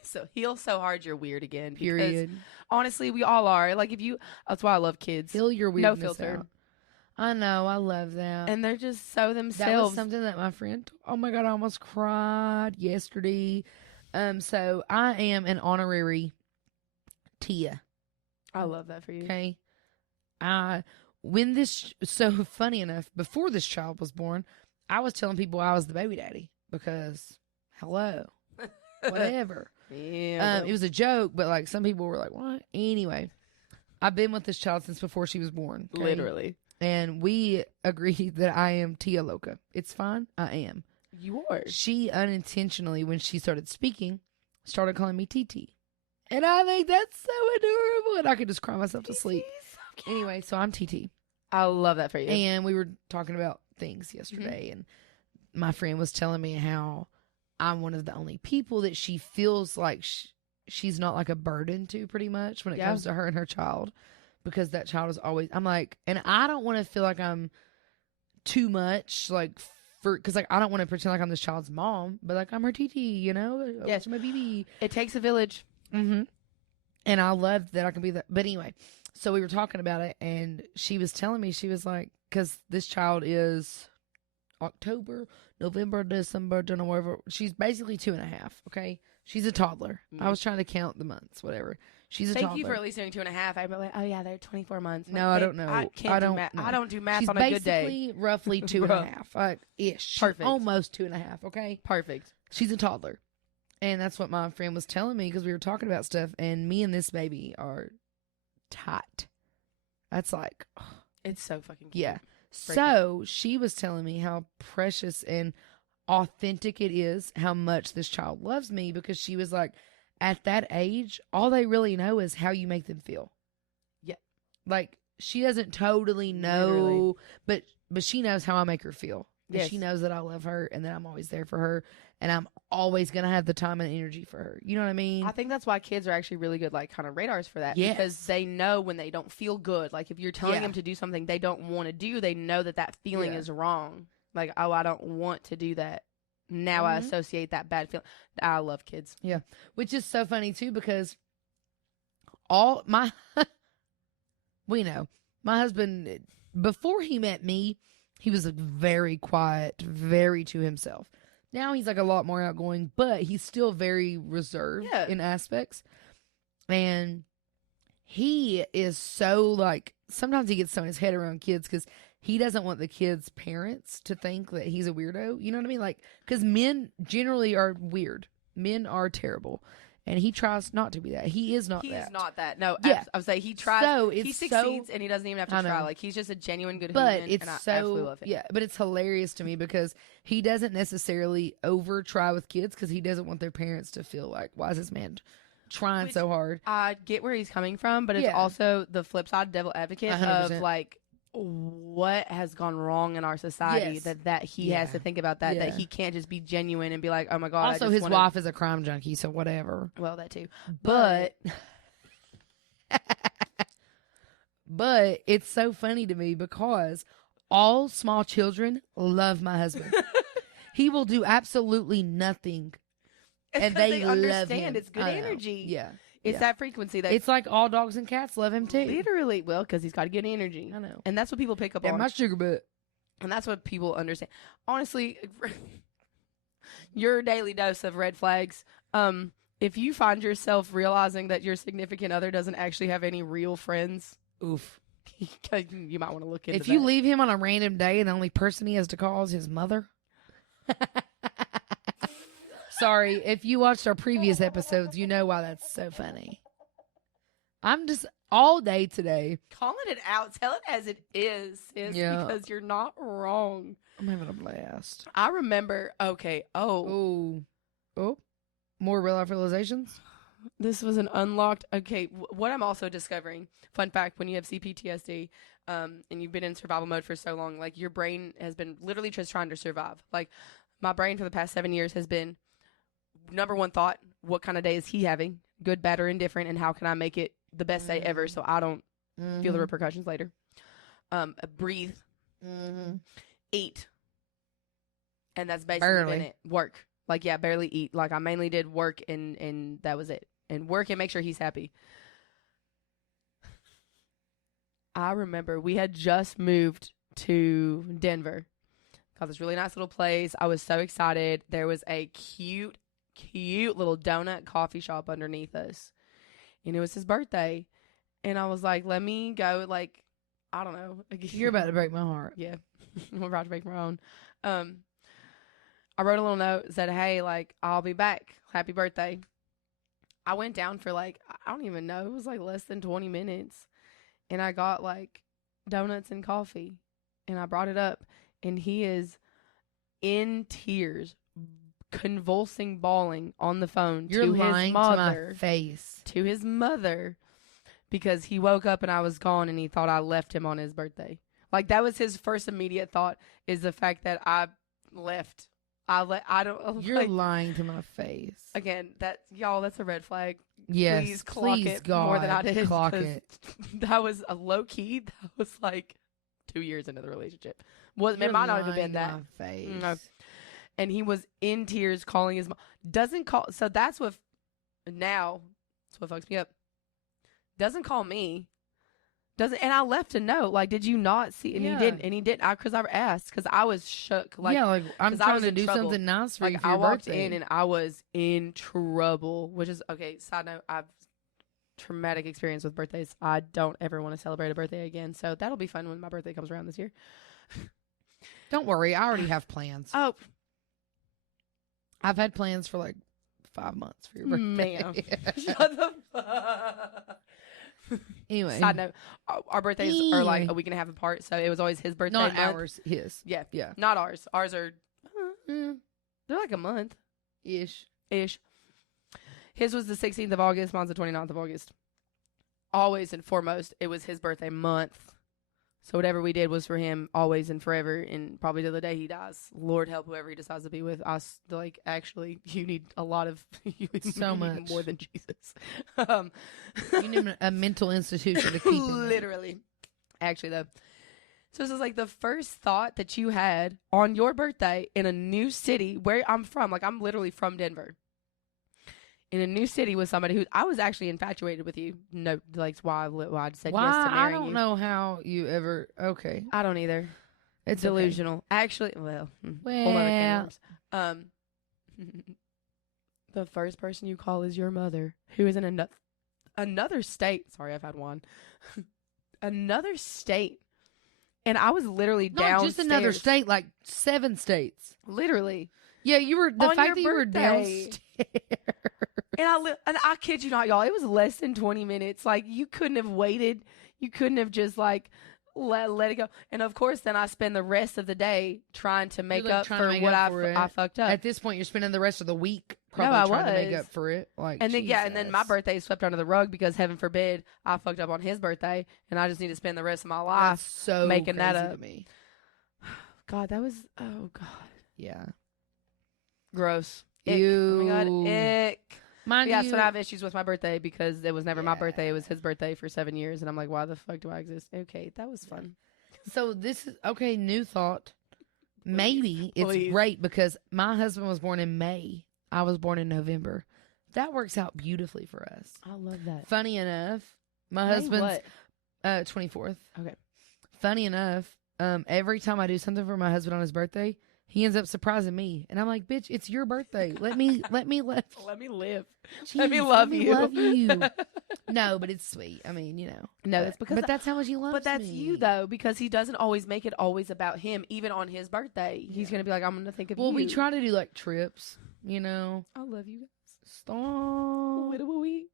So heal so hard you're weird again. Period. Honestly, we all are. Like that's why I love kids. Heal your weirdness. No filter. Out. I know, I love that. And they're just so themselves. That was something that my friend, oh my God, I almost cried yesterday. So I am an honorary Tia. I love that for you. Okay. So funny enough, before this child was born, I was telling people I was the baby daddy because, hello, whatever. Yeah. It was a joke, but like some people were like, what? Anyway, I've been with this child since before she was born. Okay? Literally. And we agreed that I am Tia Loca. It's fine. I am. You are. She unintentionally, when she started speaking, started calling me TT. And I think that's so adorable. And I could just cry myself to sleep. So anyway, so I'm TT. I love that for you. And we were talking about things yesterday. And my friend was telling me how I'm one of the only people that she feels like she's not like a burden to pretty much when it comes to her and her child. Because that child is always, I'm like, and I don't want to feel like I'm too much, like, because like I don't want to pretend like I'm this child's mom, but like I'm her TT, you know? Yes, my BB. It takes a village. And I love that I can be that. But anyway, so we were talking about it, and she was telling me, she was like, because this child is October, November, December, January. She's basically 2.5. Okay, she's a toddler. I was trying to count the months, whatever. She's a toddler. Thank you for at least doing 2.5. I'd be like, oh yeah, they're 24 months. No, I don't know. I don't do math. I don't do math on a good day. She's basically roughly 2.5, ish. Perfect. Almost 2.5. Okay. Perfect. She's a toddler, and that's what my friend was telling me because we were talking about stuff, and me and this baby are tight. That's like, it's so fucking cute. Yeah. So she was telling me how precious and authentic it is, how much this child loves me, because she was like, at that age, all they really know is how you make them feel. Yeah. Like, she doesn't totally know, but she knows how I make her feel. And she knows that I love her and that I'm always there for her. And I'm always going to have the time and energy for her. You know what I mean? I think that's why kids are actually really good, like, kind of radars for that. Yes. Because they know when they don't feel good. Like, if you're telling them to do something they don't want to do, they know that feeling is wrong. Like, oh, I don't want to do that. Now I associate that bad feeling. I love kids. Yeah. Which is so funny, too, because we know, my husband, before he met me, he was very quiet, very to himself. Now he's like a lot more outgoing, but he's still very reserved in aspects. And he is so like, sometimes he gets so in his head around kids because he doesn't want the kids' parents to think that he's a weirdo. You know what I mean? Like, because men generally are weird. Men are terrible. And he tries not to be that. He is not that. He's not that. No, I would say he tries. So he succeeds and he doesn't even have to try. Like, he's just a genuine good human. But it's and I absolutely love him. Yeah, but it's hilarious to me because he doesn't necessarily over try with kids because he doesn't want their parents to feel like, why is this man trying so hard? I get where he's coming from, but it's also the flip side, devil advocate 100%. Of like, what has gone wrong in our society that he has to think about that he can't just be genuine and be like, oh my God. Also, his wife is a crime junkie, so whatever. Well, that too. But but it's so funny to me because all small children love my husband. He will do absolutely nothing, and they love him. It's good energy. Yeah. It's that frequency that it's like all dogs and cats love him too. Literally, well, because he's got good energy. I know, and that's what people pick up on. My sugar butt, and that's what people understand. Honestly, your daily dose of red flags. If you find yourself realizing that your significant other doesn't actually have any real friends, oof, you might want to look into. If you leave him on a random day and the only person he has to call is his mother. Sorry, if you watched our previous episodes, you know why that's so funny. I'm just all day today. Calling it out. Tell it as it is, sis, because you're not wrong. I'm having a blast. I remember, Oh. More real life realizations? This was an unlocked, what I'm also discovering, fun fact, when you have CPTSD, and you've been in survival mode for so long, like your brain has been literally just trying to survive. Like my brain for the past 7 years has been, number one thought, what kind of day is he having? Good, bad, or indifferent, and how can I make it the best day ever so I don't feel the repercussions later? Breathe. Eat. And that's basically been it. Work. Like, barely eat. Like, I mainly did work, and that was it. And work and make sure he's happy. I remember we had just moved to Denver. Got this really nice little place. I was so excited. There was a cute little donut coffee shop underneath us. And it was his birthday. And I was like, let me go, like, I don't know. You're about to break my heart. Yeah. I'm about to break my own. I wrote a little note, said, hey, like, I'll be back. Happy birthday. I went down for, like, I don't even know. It was, like, less than 20 minutes. And I got, like, donuts and coffee. And I brought it up. And he is in tears, convulsing, bawling on the phone to his mother. To my face. To his mother. Because he woke up and I was gone and he thought I left him on his birthday. Like, that was his first immediate thought, is the fact that I left. I don't. You're like, lying to my face. Again, that's a red flag. Yes, please clock it God, more than I did. Clock it. That was a low key. That was like 2 years into the relationship. It might not have been that. My face. No. And he was in tears, calling his mom. Doesn't call. So that's what. Now, that's what fucks me up. Doesn't call me. Doesn't, and I left a note, like, did you not see? And he didn't, because I asked, because I was shook. Like, I'm trying to do something nice for you for your birthday. I walked in and I was in trouble, which is, okay, side note, I've traumatic experience with birthdays. I don't ever want to celebrate a birthday again, so that'll be fun when my birthday comes around this year. Don't worry, I already have plans. Oh. I've had plans for, like, 5 months for your birthday. Ma'am. Shut the fuck. Anyway, side note, our birthdays are like a week and a half apart, so it was always his birthday. Not ours, his. Yeah, not ours. Ours are they're like a month ish. His was the 16th of August. Mine's the 29th of August. Always and foremost, it was his birthday month. So whatever we did was for him always and forever, and probably to the day he dies. Lord help whoever he decides to be with. Us, like, actually, you need a lot of so much need more than Jesus. You need a mental institution to keep him literally. Actually, though. So this is like the first thought that you had on your birthday in a new city where I'm from. Like, I'm literally from Denver. In a new city with somebody who I was actually infatuated with you. No, like why I said yes to marrying you. I don't know how you ever. Okay, I don't either. It's delusional. Okay. Actually, well, whole other can of worms. The first person you call is your mother, who is in another state. Sorry, I've had one. Another state, and I was literally downstairs. Not just another state, like 7 states. Literally. Yeah, you were the fact that you were downstairs. And I kid you not, y'all. It was less than 20 minutes. Like, you couldn't have waited. You couldn't have just like let it go. And of course, then I spend the rest of the day trying to make up for what I fucked up. At this point, you're spending the rest of the week probably trying to make up for it. Like, and then and then my birthday is swept under the rug because heaven forbid I fucked up on his birthday, and I just need to spend the rest of my life making that up. To me. God, that was God. Yeah. Gross. Ick. Oh my God, ick. Mind so I have issues with my birthday because it was never my birthday. It was his birthday for 7 years. And I'm like, why the fuck do I exist? Okay, that was fun. So this is, okay, new thought. Maybe it's great because my husband was born in May. I was born in November. That works out beautifully for us. I love that. Funny enough, my husband's 24th. Okay. Funny enough, every time I do something for my husband on his birthday, he ends up surprising me, and I'm like, "Bitch, it's your birthday. Let me live. Let me live. Jeez, let me love you. Love you." No, but it's sweet. I mean, you know. No, it's because. But that's how much he loves me. But that's you though, because he doesn't always make it always about him. Even on his birthday, he's gonna be like, "I'm gonna think of you." Well, we try to do like trips. You know. I love you guys. Stop. What are we?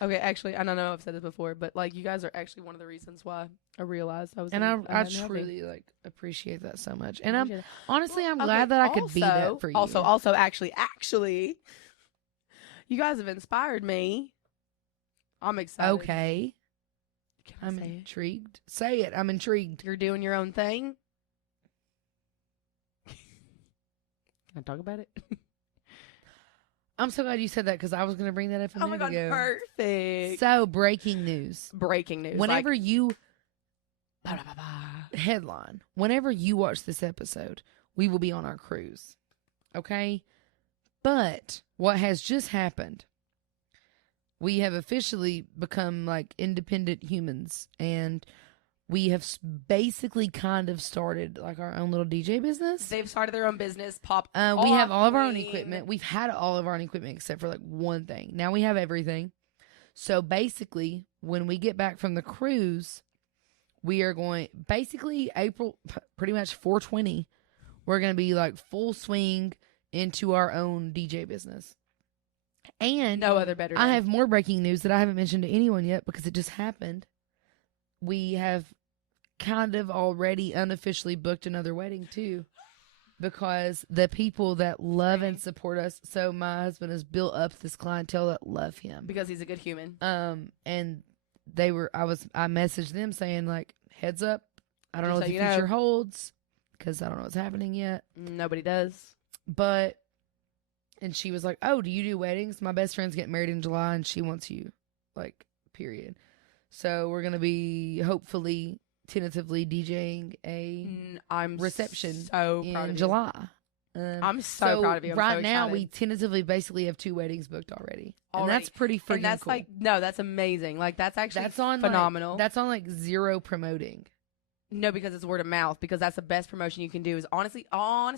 Okay, actually, I don't know if I've said this before, but like, you guys are actually one of the reasons why I realized I was. And I truly like appreciate that so much. And I'm honestly, I'm glad that I could be that for you. Also, actually, you guys have inspired me. I'm excited. Okay. I'm intrigued. Say it. I'm intrigued. You're doing your own thing. Can I talk about it? I'm so glad you said that because I was going to bring that up a minute ago. Perfect. So, breaking news. Whenever you headline, whenever you watch this episode, we will be on our cruise. Okay? But what has just happened, we have officially become like independent humans, and we have basically kind of started like our own little DJ business. They've started their own business. We have all of our own equipment. We've had all of our own equipment except for like one thing. Now we have everything. So basically, when we get back from the cruise, we are going, basically April, pretty much 420, we're going to be like full swing into our own DJ business. And no other better. I have more breaking news that I haven't mentioned to anyone yet because it just happened. We have kind of already unofficially booked another wedding too, because the people that love and support us. So my husband has built up this clientele that love him because he's a good human. And I messaged them saying like, heads up, I don't know what the future holds because I don't know what's happening yet. Nobody does. And she was like, oh, do you do weddings? My best friend's getting married in July and she wants you, like, period. So we're going to be hopefully tentatively DJing a reception in July. I'm so proud of you. Right now, we tentatively basically have 2 weddings booked already. And that's pretty freaking cool. That's amazing. Like, that's actually phenomenal. That's on like 0 promoting. No, because it's word of mouth. Because that's the best promotion you can do is honestly. I'm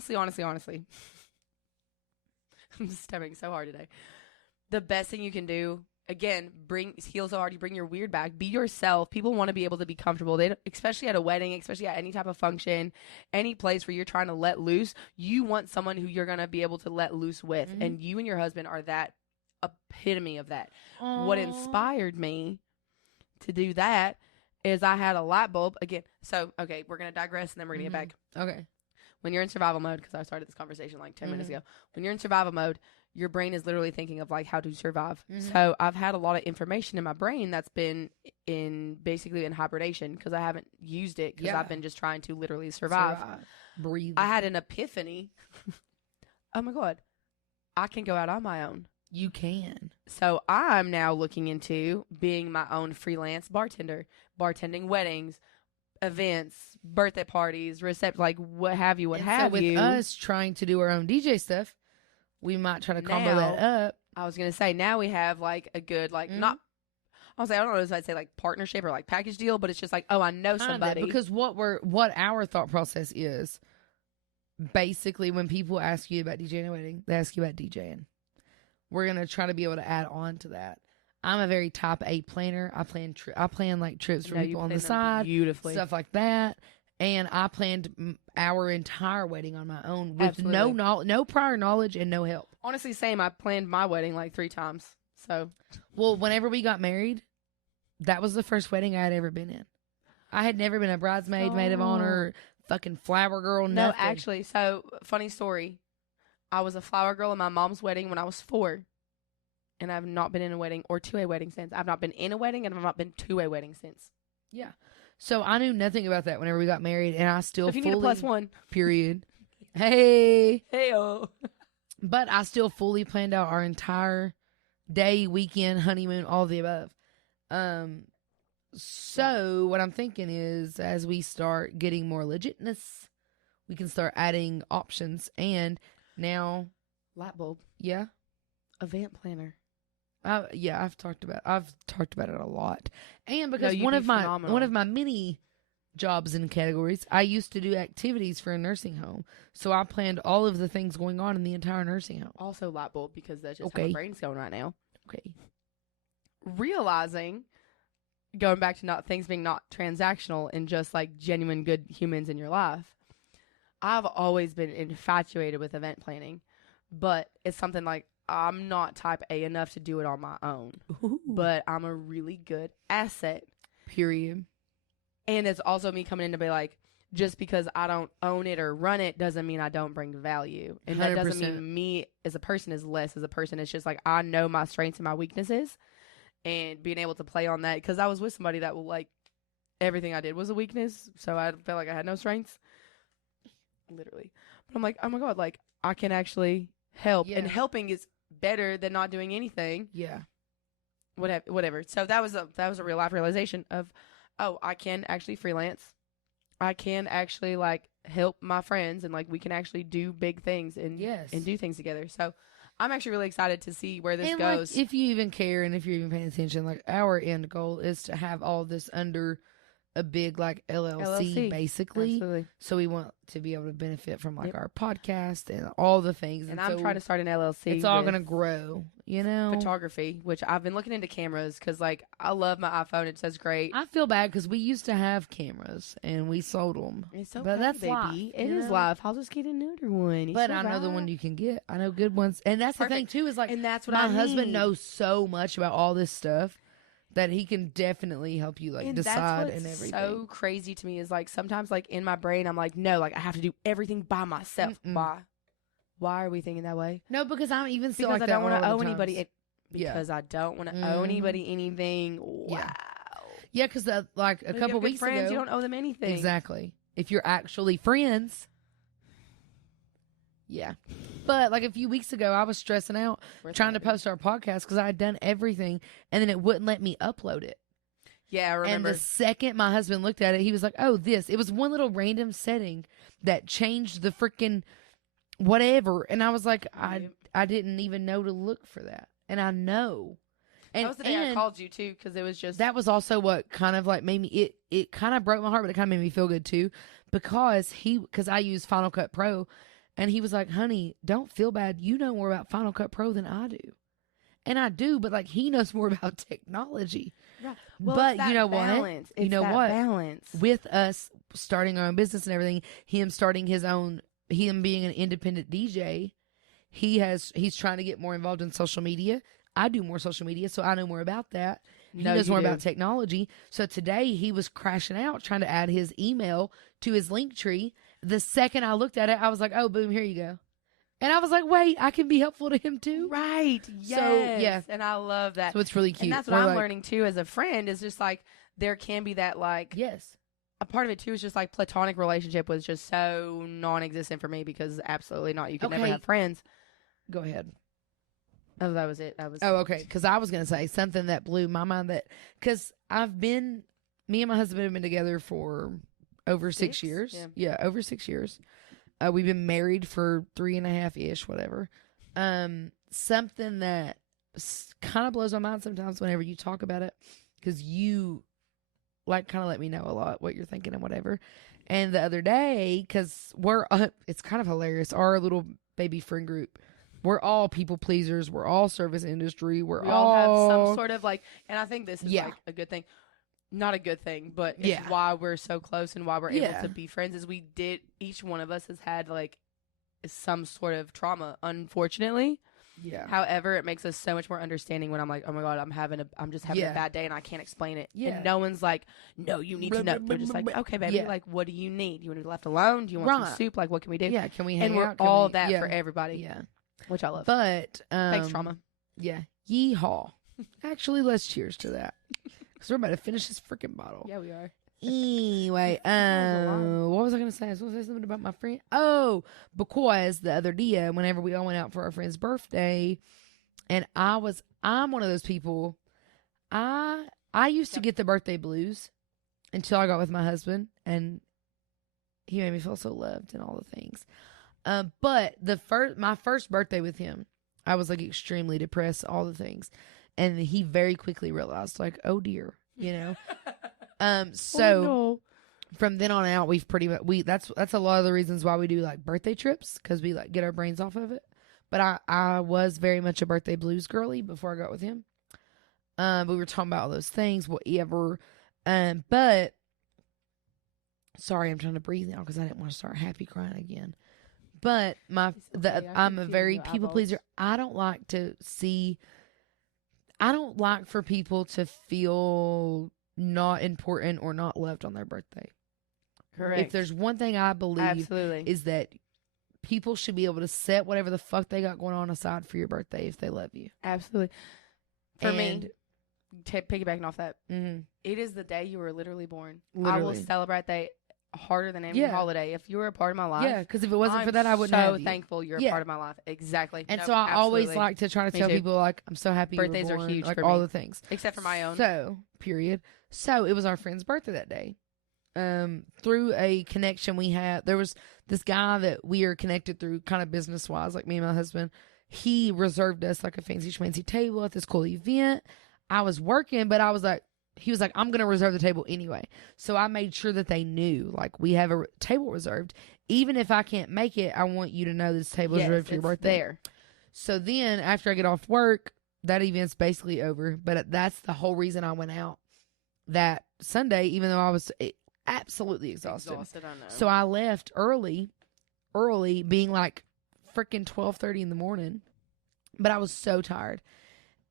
stemming so hard today. The best thing you can do, again, heal so hard, you bring your weird back. Be yourself. People want to be able to be comfortable. Especially at a wedding, especially at any type of function, any place where you're trying to let loose. You want someone who you're going to be able to let loose with. Mm-hmm. And you and your husband are that epitome of that. Aww. What inspired me to do that is I had a light bulb. Again, so, okay, we're going to digress and then we're going to get back. Okay. when you're in survival mode, because I started this conversation like 10 minutes ago, when you're in survival mode, your brain is literally thinking of like how to survive. So I've had a lot of information in my brain that's been basically in hibernation because I haven't used it because I've been just trying to literally survive. Breathe. I had an epiphany. Oh my God. I can go out on my own. You can. So I'm now looking into being my own freelance bartender, bartending weddings, events, birthday parties, like what have you, so with us trying to do our own DJ stuff, we might try to combo that up. I was going to say, now we have like a good, like not, I don't know if I'd say like partnership or like package deal, but it's just like, oh, I know somebody. Because what our thought process is, basically when people ask you about DJing a wedding, they ask you about DJing. We're going to try to be able to add on to that. I'm a very type A planner. I plan like trips for people on the side, beautifully, stuff like that. And I planned our entire wedding on my own with no prior knowledge and no help. Honestly, same. I planned my wedding like 3 times. So, well, whenever we got married, that was the first wedding I had ever been in. I had never been a bridesmaid, maid of honor, fucking flower girl. No, actually. So, funny story. I was a flower girl at my mom's wedding when I was 4. And I've not been in a wedding or to a wedding since. I've not been in a wedding and I've not been to a wedding since. Yeah. So I knew nothing about that whenever we got married, and I still so if you need a +1. Period. Hey. Hey-oh. But I still fully planned out our entire day, weekend, honeymoon, all of the above. So what I'm thinking is, as we start getting more legitness, we can start adding options. And now, light bulb. Yeah. Event planner. Yeah, I've talked about it a lot. And because one of my many jobs and categories, I used to do activities for a nursing home. So I planned all of the things going on in the entire nursing home. Also light bulb, because that's just how my brain's going right now. Okay. Realizing, going back to things being not transactional and just like genuine good humans in your life, I've always been infatuated with event planning, but it's something like I'm not type A enough to do it on my own. Ooh. But I'm a really good asset. Period. And it's also me coming in to be like, just because I don't own it or run it doesn't mean I don't bring value. And 100%. That doesn't mean me as a person is less as a person. It's just like I know my strengths and my weaknesses, and being able to play on that. Because I was with somebody that like everything I did was a weakness. So I felt like I had no strengths. Literally. But I'm like, oh my God, like I can actually help. Yeah. And helping is better than not doing anything. Yeah. Whatever. So that was a real life realization of, oh, I can actually freelance. I can actually like help my friends, and like we can actually do big things and do things together. So I'm actually really excited to see where this goes. Like, if you even care and if you're even paying attention, like our end goal is to have all this under a big like LLC. Basically. Absolutely. So we want to be able to benefit from like our podcast and all the things. And I'm trying to start an LLC. It's all going to grow, you know. Photography, which I've been looking into cameras because like I love my iPhone. It says great. I feel bad because we used to have cameras and we sold them. It's okay, but that's baby. Life, it is life. I'll just get another one. But I know the one you can get. I know good ones. And that's the thing too, is like, and that's what my husband knows so much about all this stuff that he can definitely help you like and decide that's and everything. So crazy to me is like sometimes like in my brain I'm like, no, like I have to do everything by myself. Why are we thinking that way? No, because I'm even still because like I don't want to owe anybody because I don't want to owe Mm-hmm. anybody anything. Wow. Yeah, because like a couple weeks friends, ago, you don't owe them anything. Exactly. If you're actually friends. Yeah. But like a few weeks ago, I was stressing out trying to post our podcast because I had done everything and then it wouldn't let me upload it. Yeah, I remember. And the second my husband looked at it, he was like, oh, this. It was one little random setting that changed the freaking whatever. And I was like, I didn't even know to look for that. And I know. And that was the day I called you too, because it was just. That was also what kind of like made me, it kind of broke my heart, but it kind of made me feel good too. Because I use Final Cut Pro. And he was like, honey, don't feel bad. You know more about Final Cut Pro than I do. And I do, but like he knows more about technology. Yeah. Well, but you know balance. what? You know what? Balance. With us starting our own business and everything, him being an independent DJ, he's trying to get more involved in social media. I do more social media, so I know more about that. He knows more about technology. So today he was crashing out trying to add his email to his link tree. the second I looked at it, I was like, oh, boom, here you go. And I was like, wait, I can be helpful to him too. Right. Yes. So, yeah. And I love that. So it's really cute. And that's what I'm learning too as a friend is just like, there can be that like. Yes. A part of it too is just like platonic relationship was just so non-existent for me because absolutely not. You can never have friends. Go ahead. Oh, that was it. Oh, okay. Because I was going to say something that blew my mind because me and my husband have been together for over 6 years. Yeah, over 6 years. We've been married for 3.5-ish, whatever. Something that kind of blows my mind sometimes whenever you talk about it because you like kind of let me know a lot what you're thinking and whatever. And the other day, because it's kind of hilarious, our little baby friend group, we're all people pleasers. We're all service industry. We all have some sort of like, and I think this is like a good thing. Not a good thing, but it's why we're so close and why we're able to be friends is each one of us has had like some sort of trauma, unfortunately. Yeah. However, it makes us so much more understanding when I'm like, oh my God, I'm just having a bad day and I can't explain it. Yeah. And no one's like, no, you need to know. They're just like, okay, baby, like, what do you need? You want to be left alone? Do you want some soup? Like, what can we do? Yeah. Can we hang out? And we're all that for everybody. Yeah. Which I love. But, thanks, trauma. Yeah. Yeehaw. Actually, let's cheers to that. Because we're about to finish this freaking bottle. Yeah, we are. Anyway, what was I going to say? I was going to say something about my friend. Oh, because the other day, whenever we all went out for our friend's birthday, and I'm one of those people, I used to get the birthday blues until I got with my husband, and he made me feel so loved and all the things. But my first birthday with him, I was like extremely depressed, all the things. And he very quickly realized, like, oh dear, you know. So from then on out, we've pretty much that's a lot of the reasons why we do like birthday trips because we like get our brains off of it. But I was very much a birthday blues girly before I got with him. We were talking about all those things, whatever. But sorry, I'm trying to breathe now because I didn't want to start happy crying again. But I'm a very people pleaser. I don't like for people to feel not important or not loved on their birthday. Correct. If there's one thing I believe is that people should be able to set whatever the fuck they got going on aside for your birthday if they love you. Absolutely. For me, piggybacking off that, it is the day you were literally born. Literally. I will celebrate that harder than any holiday. If you were a part of my life. Yeah, because if it wasn't for that, I wouldn't have you. So thankful you're a part of my life. Exactly. And so I always like to try to tell people, like, I'm so happy birthdays you were born, are huge like for all me. the things. Except for my own. So it was our friend's birthday that day. Through a connection we had, there was this guy that we are connected through kind of business wise, like me and my husband. He reserved us like a fancy schmancy table at this cool event. I was working, but he was like, I'm going to reserve the table anyway. So I made sure that they knew, like, we have a table reserved. Even if I can't make it, I want you to know this table is reserved for your birthday. There. So then after I get off work, that event's basically over. But that's the whole reason I went out that Sunday, even though I was absolutely exhausted. I know. So I left early, being like freaking 12:30 in the morning. But I was so tired.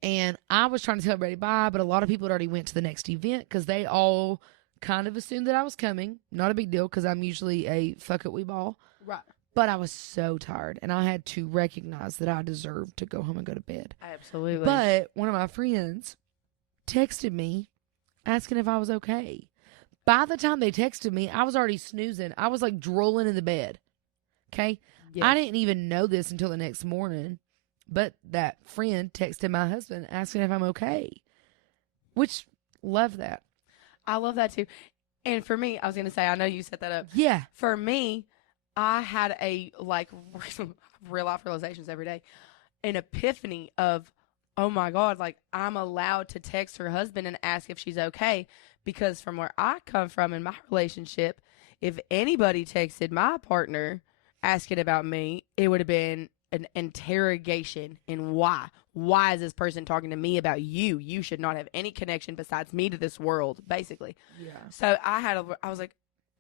And I was trying to tell everybody bye, but a lot of people had already went to the next event because they all kind of assumed that I was coming. Not a big deal because I'm usually a fuck it, we ball. Right. But I was so tired, and I had to recognize that I deserved to go home and go to bed. Absolutely. But one of my friends texted me asking if I was okay. By the time they texted me, I was already snoozing. I was like drooling in the bed. Okay? Yes. I didn't even know this until the next morning. But that friend texted my husband asking if I'm okay, which love that. I love that too. And for me, I was going to say, I know you set that up. Yeah. For me, I had a like real life realizations every day, an epiphany of, oh my God, like I'm allowed to text her husband and ask if she's okay. Because from where I come from in my relationship, if anybody texted my partner asking about me, it would have been an interrogation in why. Why is this person talking to me about you? You should not have any connection besides me to this world, basically. Yeah. So I was like,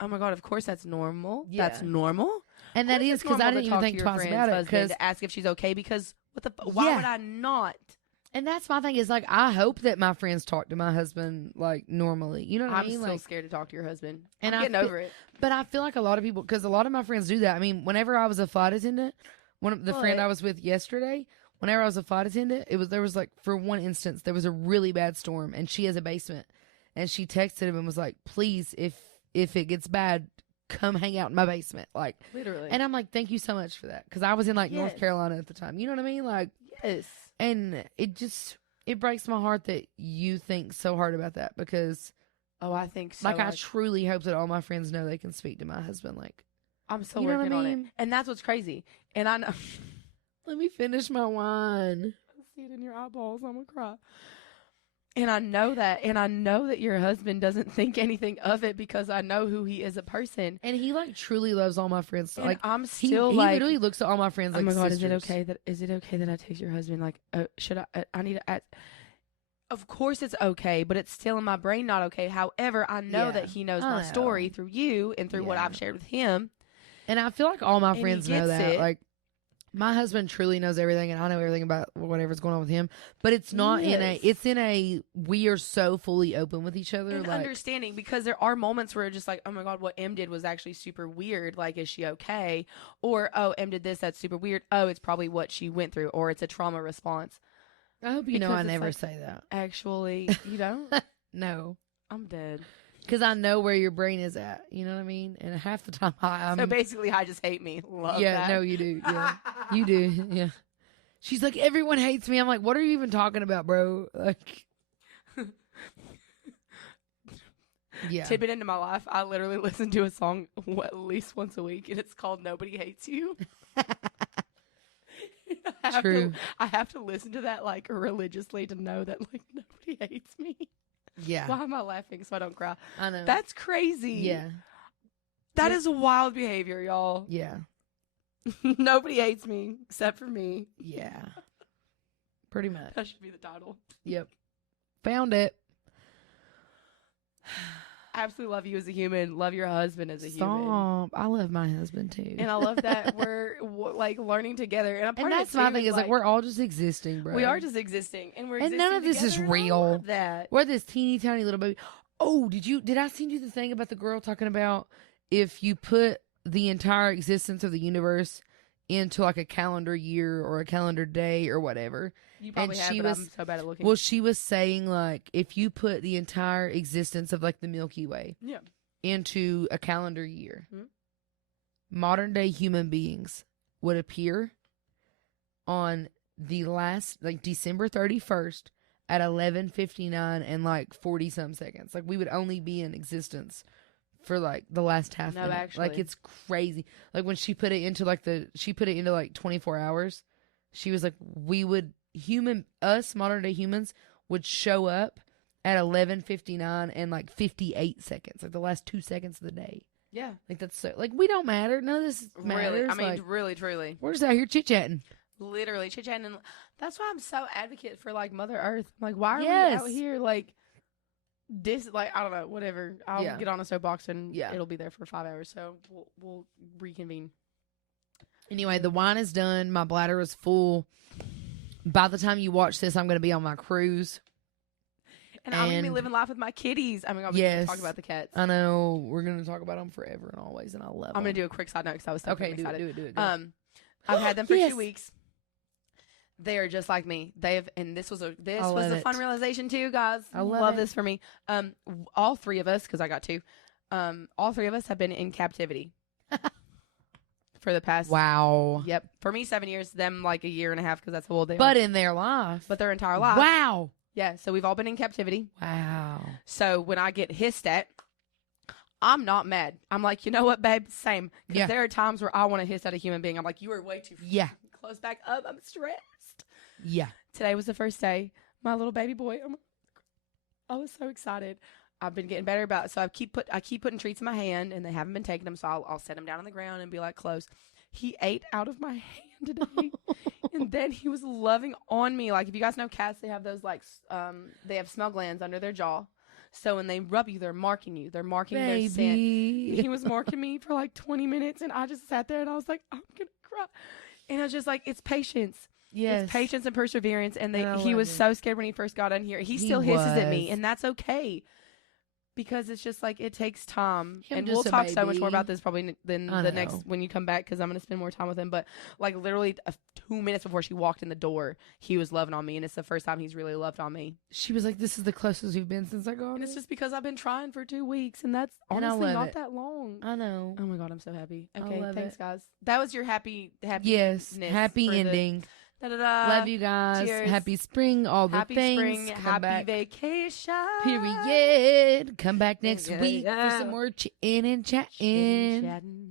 oh my God, of course that's normal. Yeah. That's normal. And that is because I didn't even think twice about it. To ask if she's okay because why would I not? And that's my thing is like, I hope that my friends talk to my husband like normally. You know what I mean? I'm still like, scared to talk to your husband. And I'm getting over it. But I feel like a lot of people, because a lot of my friends do that. I mean, whenever I was a flight attendant, the friend I was with yesterday, whenever I was a flight attendant, there was like, for one instance, there was a really bad storm and she has a basement. And she texted him and was like, please, if it gets bad, come hang out in my basement. Like, literally. And I'm like, thank you so much for that. Because I was in like North Carolina at the time. You know what I mean? Like, yes. And it breaks my heart that you think so hard about that because. Oh, I think so. Like, I truly hope that all my friends know they can speak to my husband. Like, I'm still working on it. And that's what's crazy. And I know. Let me finish my wine. I see it in your eyeballs. I'm going to cry. And I know that. And I know that your husband doesn't think anything of it because I know who he is a person. And he, like, truly loves all my friends. So, like, I'm still, he like. He literally looks at all my friends like, oh, my God, sisters. is it okay that I text your husband? Like, should I need to ask. Of course it's okay, but it's still in my brain not okay. However, I know that he knows my story through you and through what I've shared with him. And I feel like all my friends know that. Like, my husband truly knows everything, and I know everything about whatever's going on with him. But it's not it's in a, we are so fully open with each other. And like, understanding, because there are moments where it's just like, oh my God, what M did was actually super weird. Like, is she okay? Or, oh, M did this, that's super weird. Oh, it's probably what she went through, or it's a trauma response. I hope you know I never say that. Actually, you don't? No. I'm dead. Because I know where your brain is at. You know what I mean? And half the time I'm... So basically, I just hate me. Love yeah, that. No, you do. Yeah. You do. Yeah. She's like, everyone hates me. I'm like, what are you even talking about, bro? Like... yeah. Tip it into my life. I literally listen to a song at least once a week, and it's called Nobody Hates You. True. I have to listen to that like religiously to know that like nobody hates me. Yeah. Why am I laughing so I don't cry? I know. That's crazy. Yeah. That is a wild behavior, y'all. Yeah. Nobody hates me except for me. Yeah. Pretty much. That should be the title. Yep. Found it. I absolutely love you as a human. Love your husband as a human. Stop. I love my husband too. And I love that we're like learning together. And that's my thing is like we're all just existing, bro. We are just existing, and we're and none of this is real. That we're this teeny tiny little baby. Oh, did I send you the thing about the girl talking about if you put the entire existence of the universe into like a calendar year or a calendar day or whatever? You probably have, but I'm so bad at looking. Well, she was saying like if you put the entire existence of like the Milky Way into a calendar year, modern day human beings would appear on the last like December 31st at 11:59 and like 40 some seconds. Like we would only be in existence for like the last half minute. Actually. Like it's crazy. Like when she put it into like 24 hours, she was like us modern day humans would show up at 11:59 and like 58 seconds, like the last 2 seconds of the day. Yeah, like that's so like we don't matter. None of this matters. Really, I mean, like, really, truly, we're just out here chit chatting. Literally chit chatting, and that's why I'm so advocate for like Mother Earth. I'm like, why are we out here like this? Like I don't know, whatever. I'll get on a soapbox and it'll be there for 5 hours. So we'll reconvene. Anyway, the wine is done. My bladder is full. By the time you watch this, I'm going to be on my cruise. And I'm going to be living life with my kitties. I mean, I'm going to talk about the cats. I know. We're going to talk about them forever and always, and I love them. I'm going to do a quick side note because I was so excited. Do it. I've had them for 2 weeks. They are just like me. And this was a fun realization too, guys. I love this for me. All three of us, because I got two, all three of us have been in captivity. For the past Yep. For me 7 years, them like a year and a half because that's how old they are. But in their life. But their entire life. Wow. Yeah, so we've all been in captivity. Wow. So when I get hissed at, I'm not mad. I'm like, you know what, babe? Same. Because there are times where I want to hiss at a human being. I'm like, you are way too close back up. I'm stressed. Yeah. Today was the first day. My little baby boy, I was so excited. I've been getting better about it. So I keep putting treats in my hand, and they haven't been taking them. So I'll set them down on the ground and be like, close. He ate out of my hand today, and then he was loving on me. Like if you guys know cats, they have those like they have smell glands under their jaw. So when they rub you, they're marking you. They're marking their scent. He was marking me for like 20 minutes, and I just sat there and I was like, I'm gonna cry. And I was just like, it's patience. Yes. It's patience and perseverance. And And he was so scared when he first got in here. He still hisses at me, was. and that's okay. Because it's just like, it takes time. Him And just we'll a talk so much baby. more about this probably than I the know. next, when you come back, because I'm going to spend more time with him. But like literally 2 minutes before she walked in the door, he was loving on me. And it's the first time he's really loved on me. She was like, this is the closest we've been since I got And it's here. just because I've been trying for 2 weeks. And that's And I honestly love not it. that long. I know. Oh my God, I'm so happy. I Okay, love thanks, it. guys. That was your happy Yes. Happy ending. Love you guys. Cheers. Happy spring. All the Happy things. spring. Come Happy back. vacation. Period. Come back next Yeah, week yeah. for some more chatting and chatting. Chitting, chatting.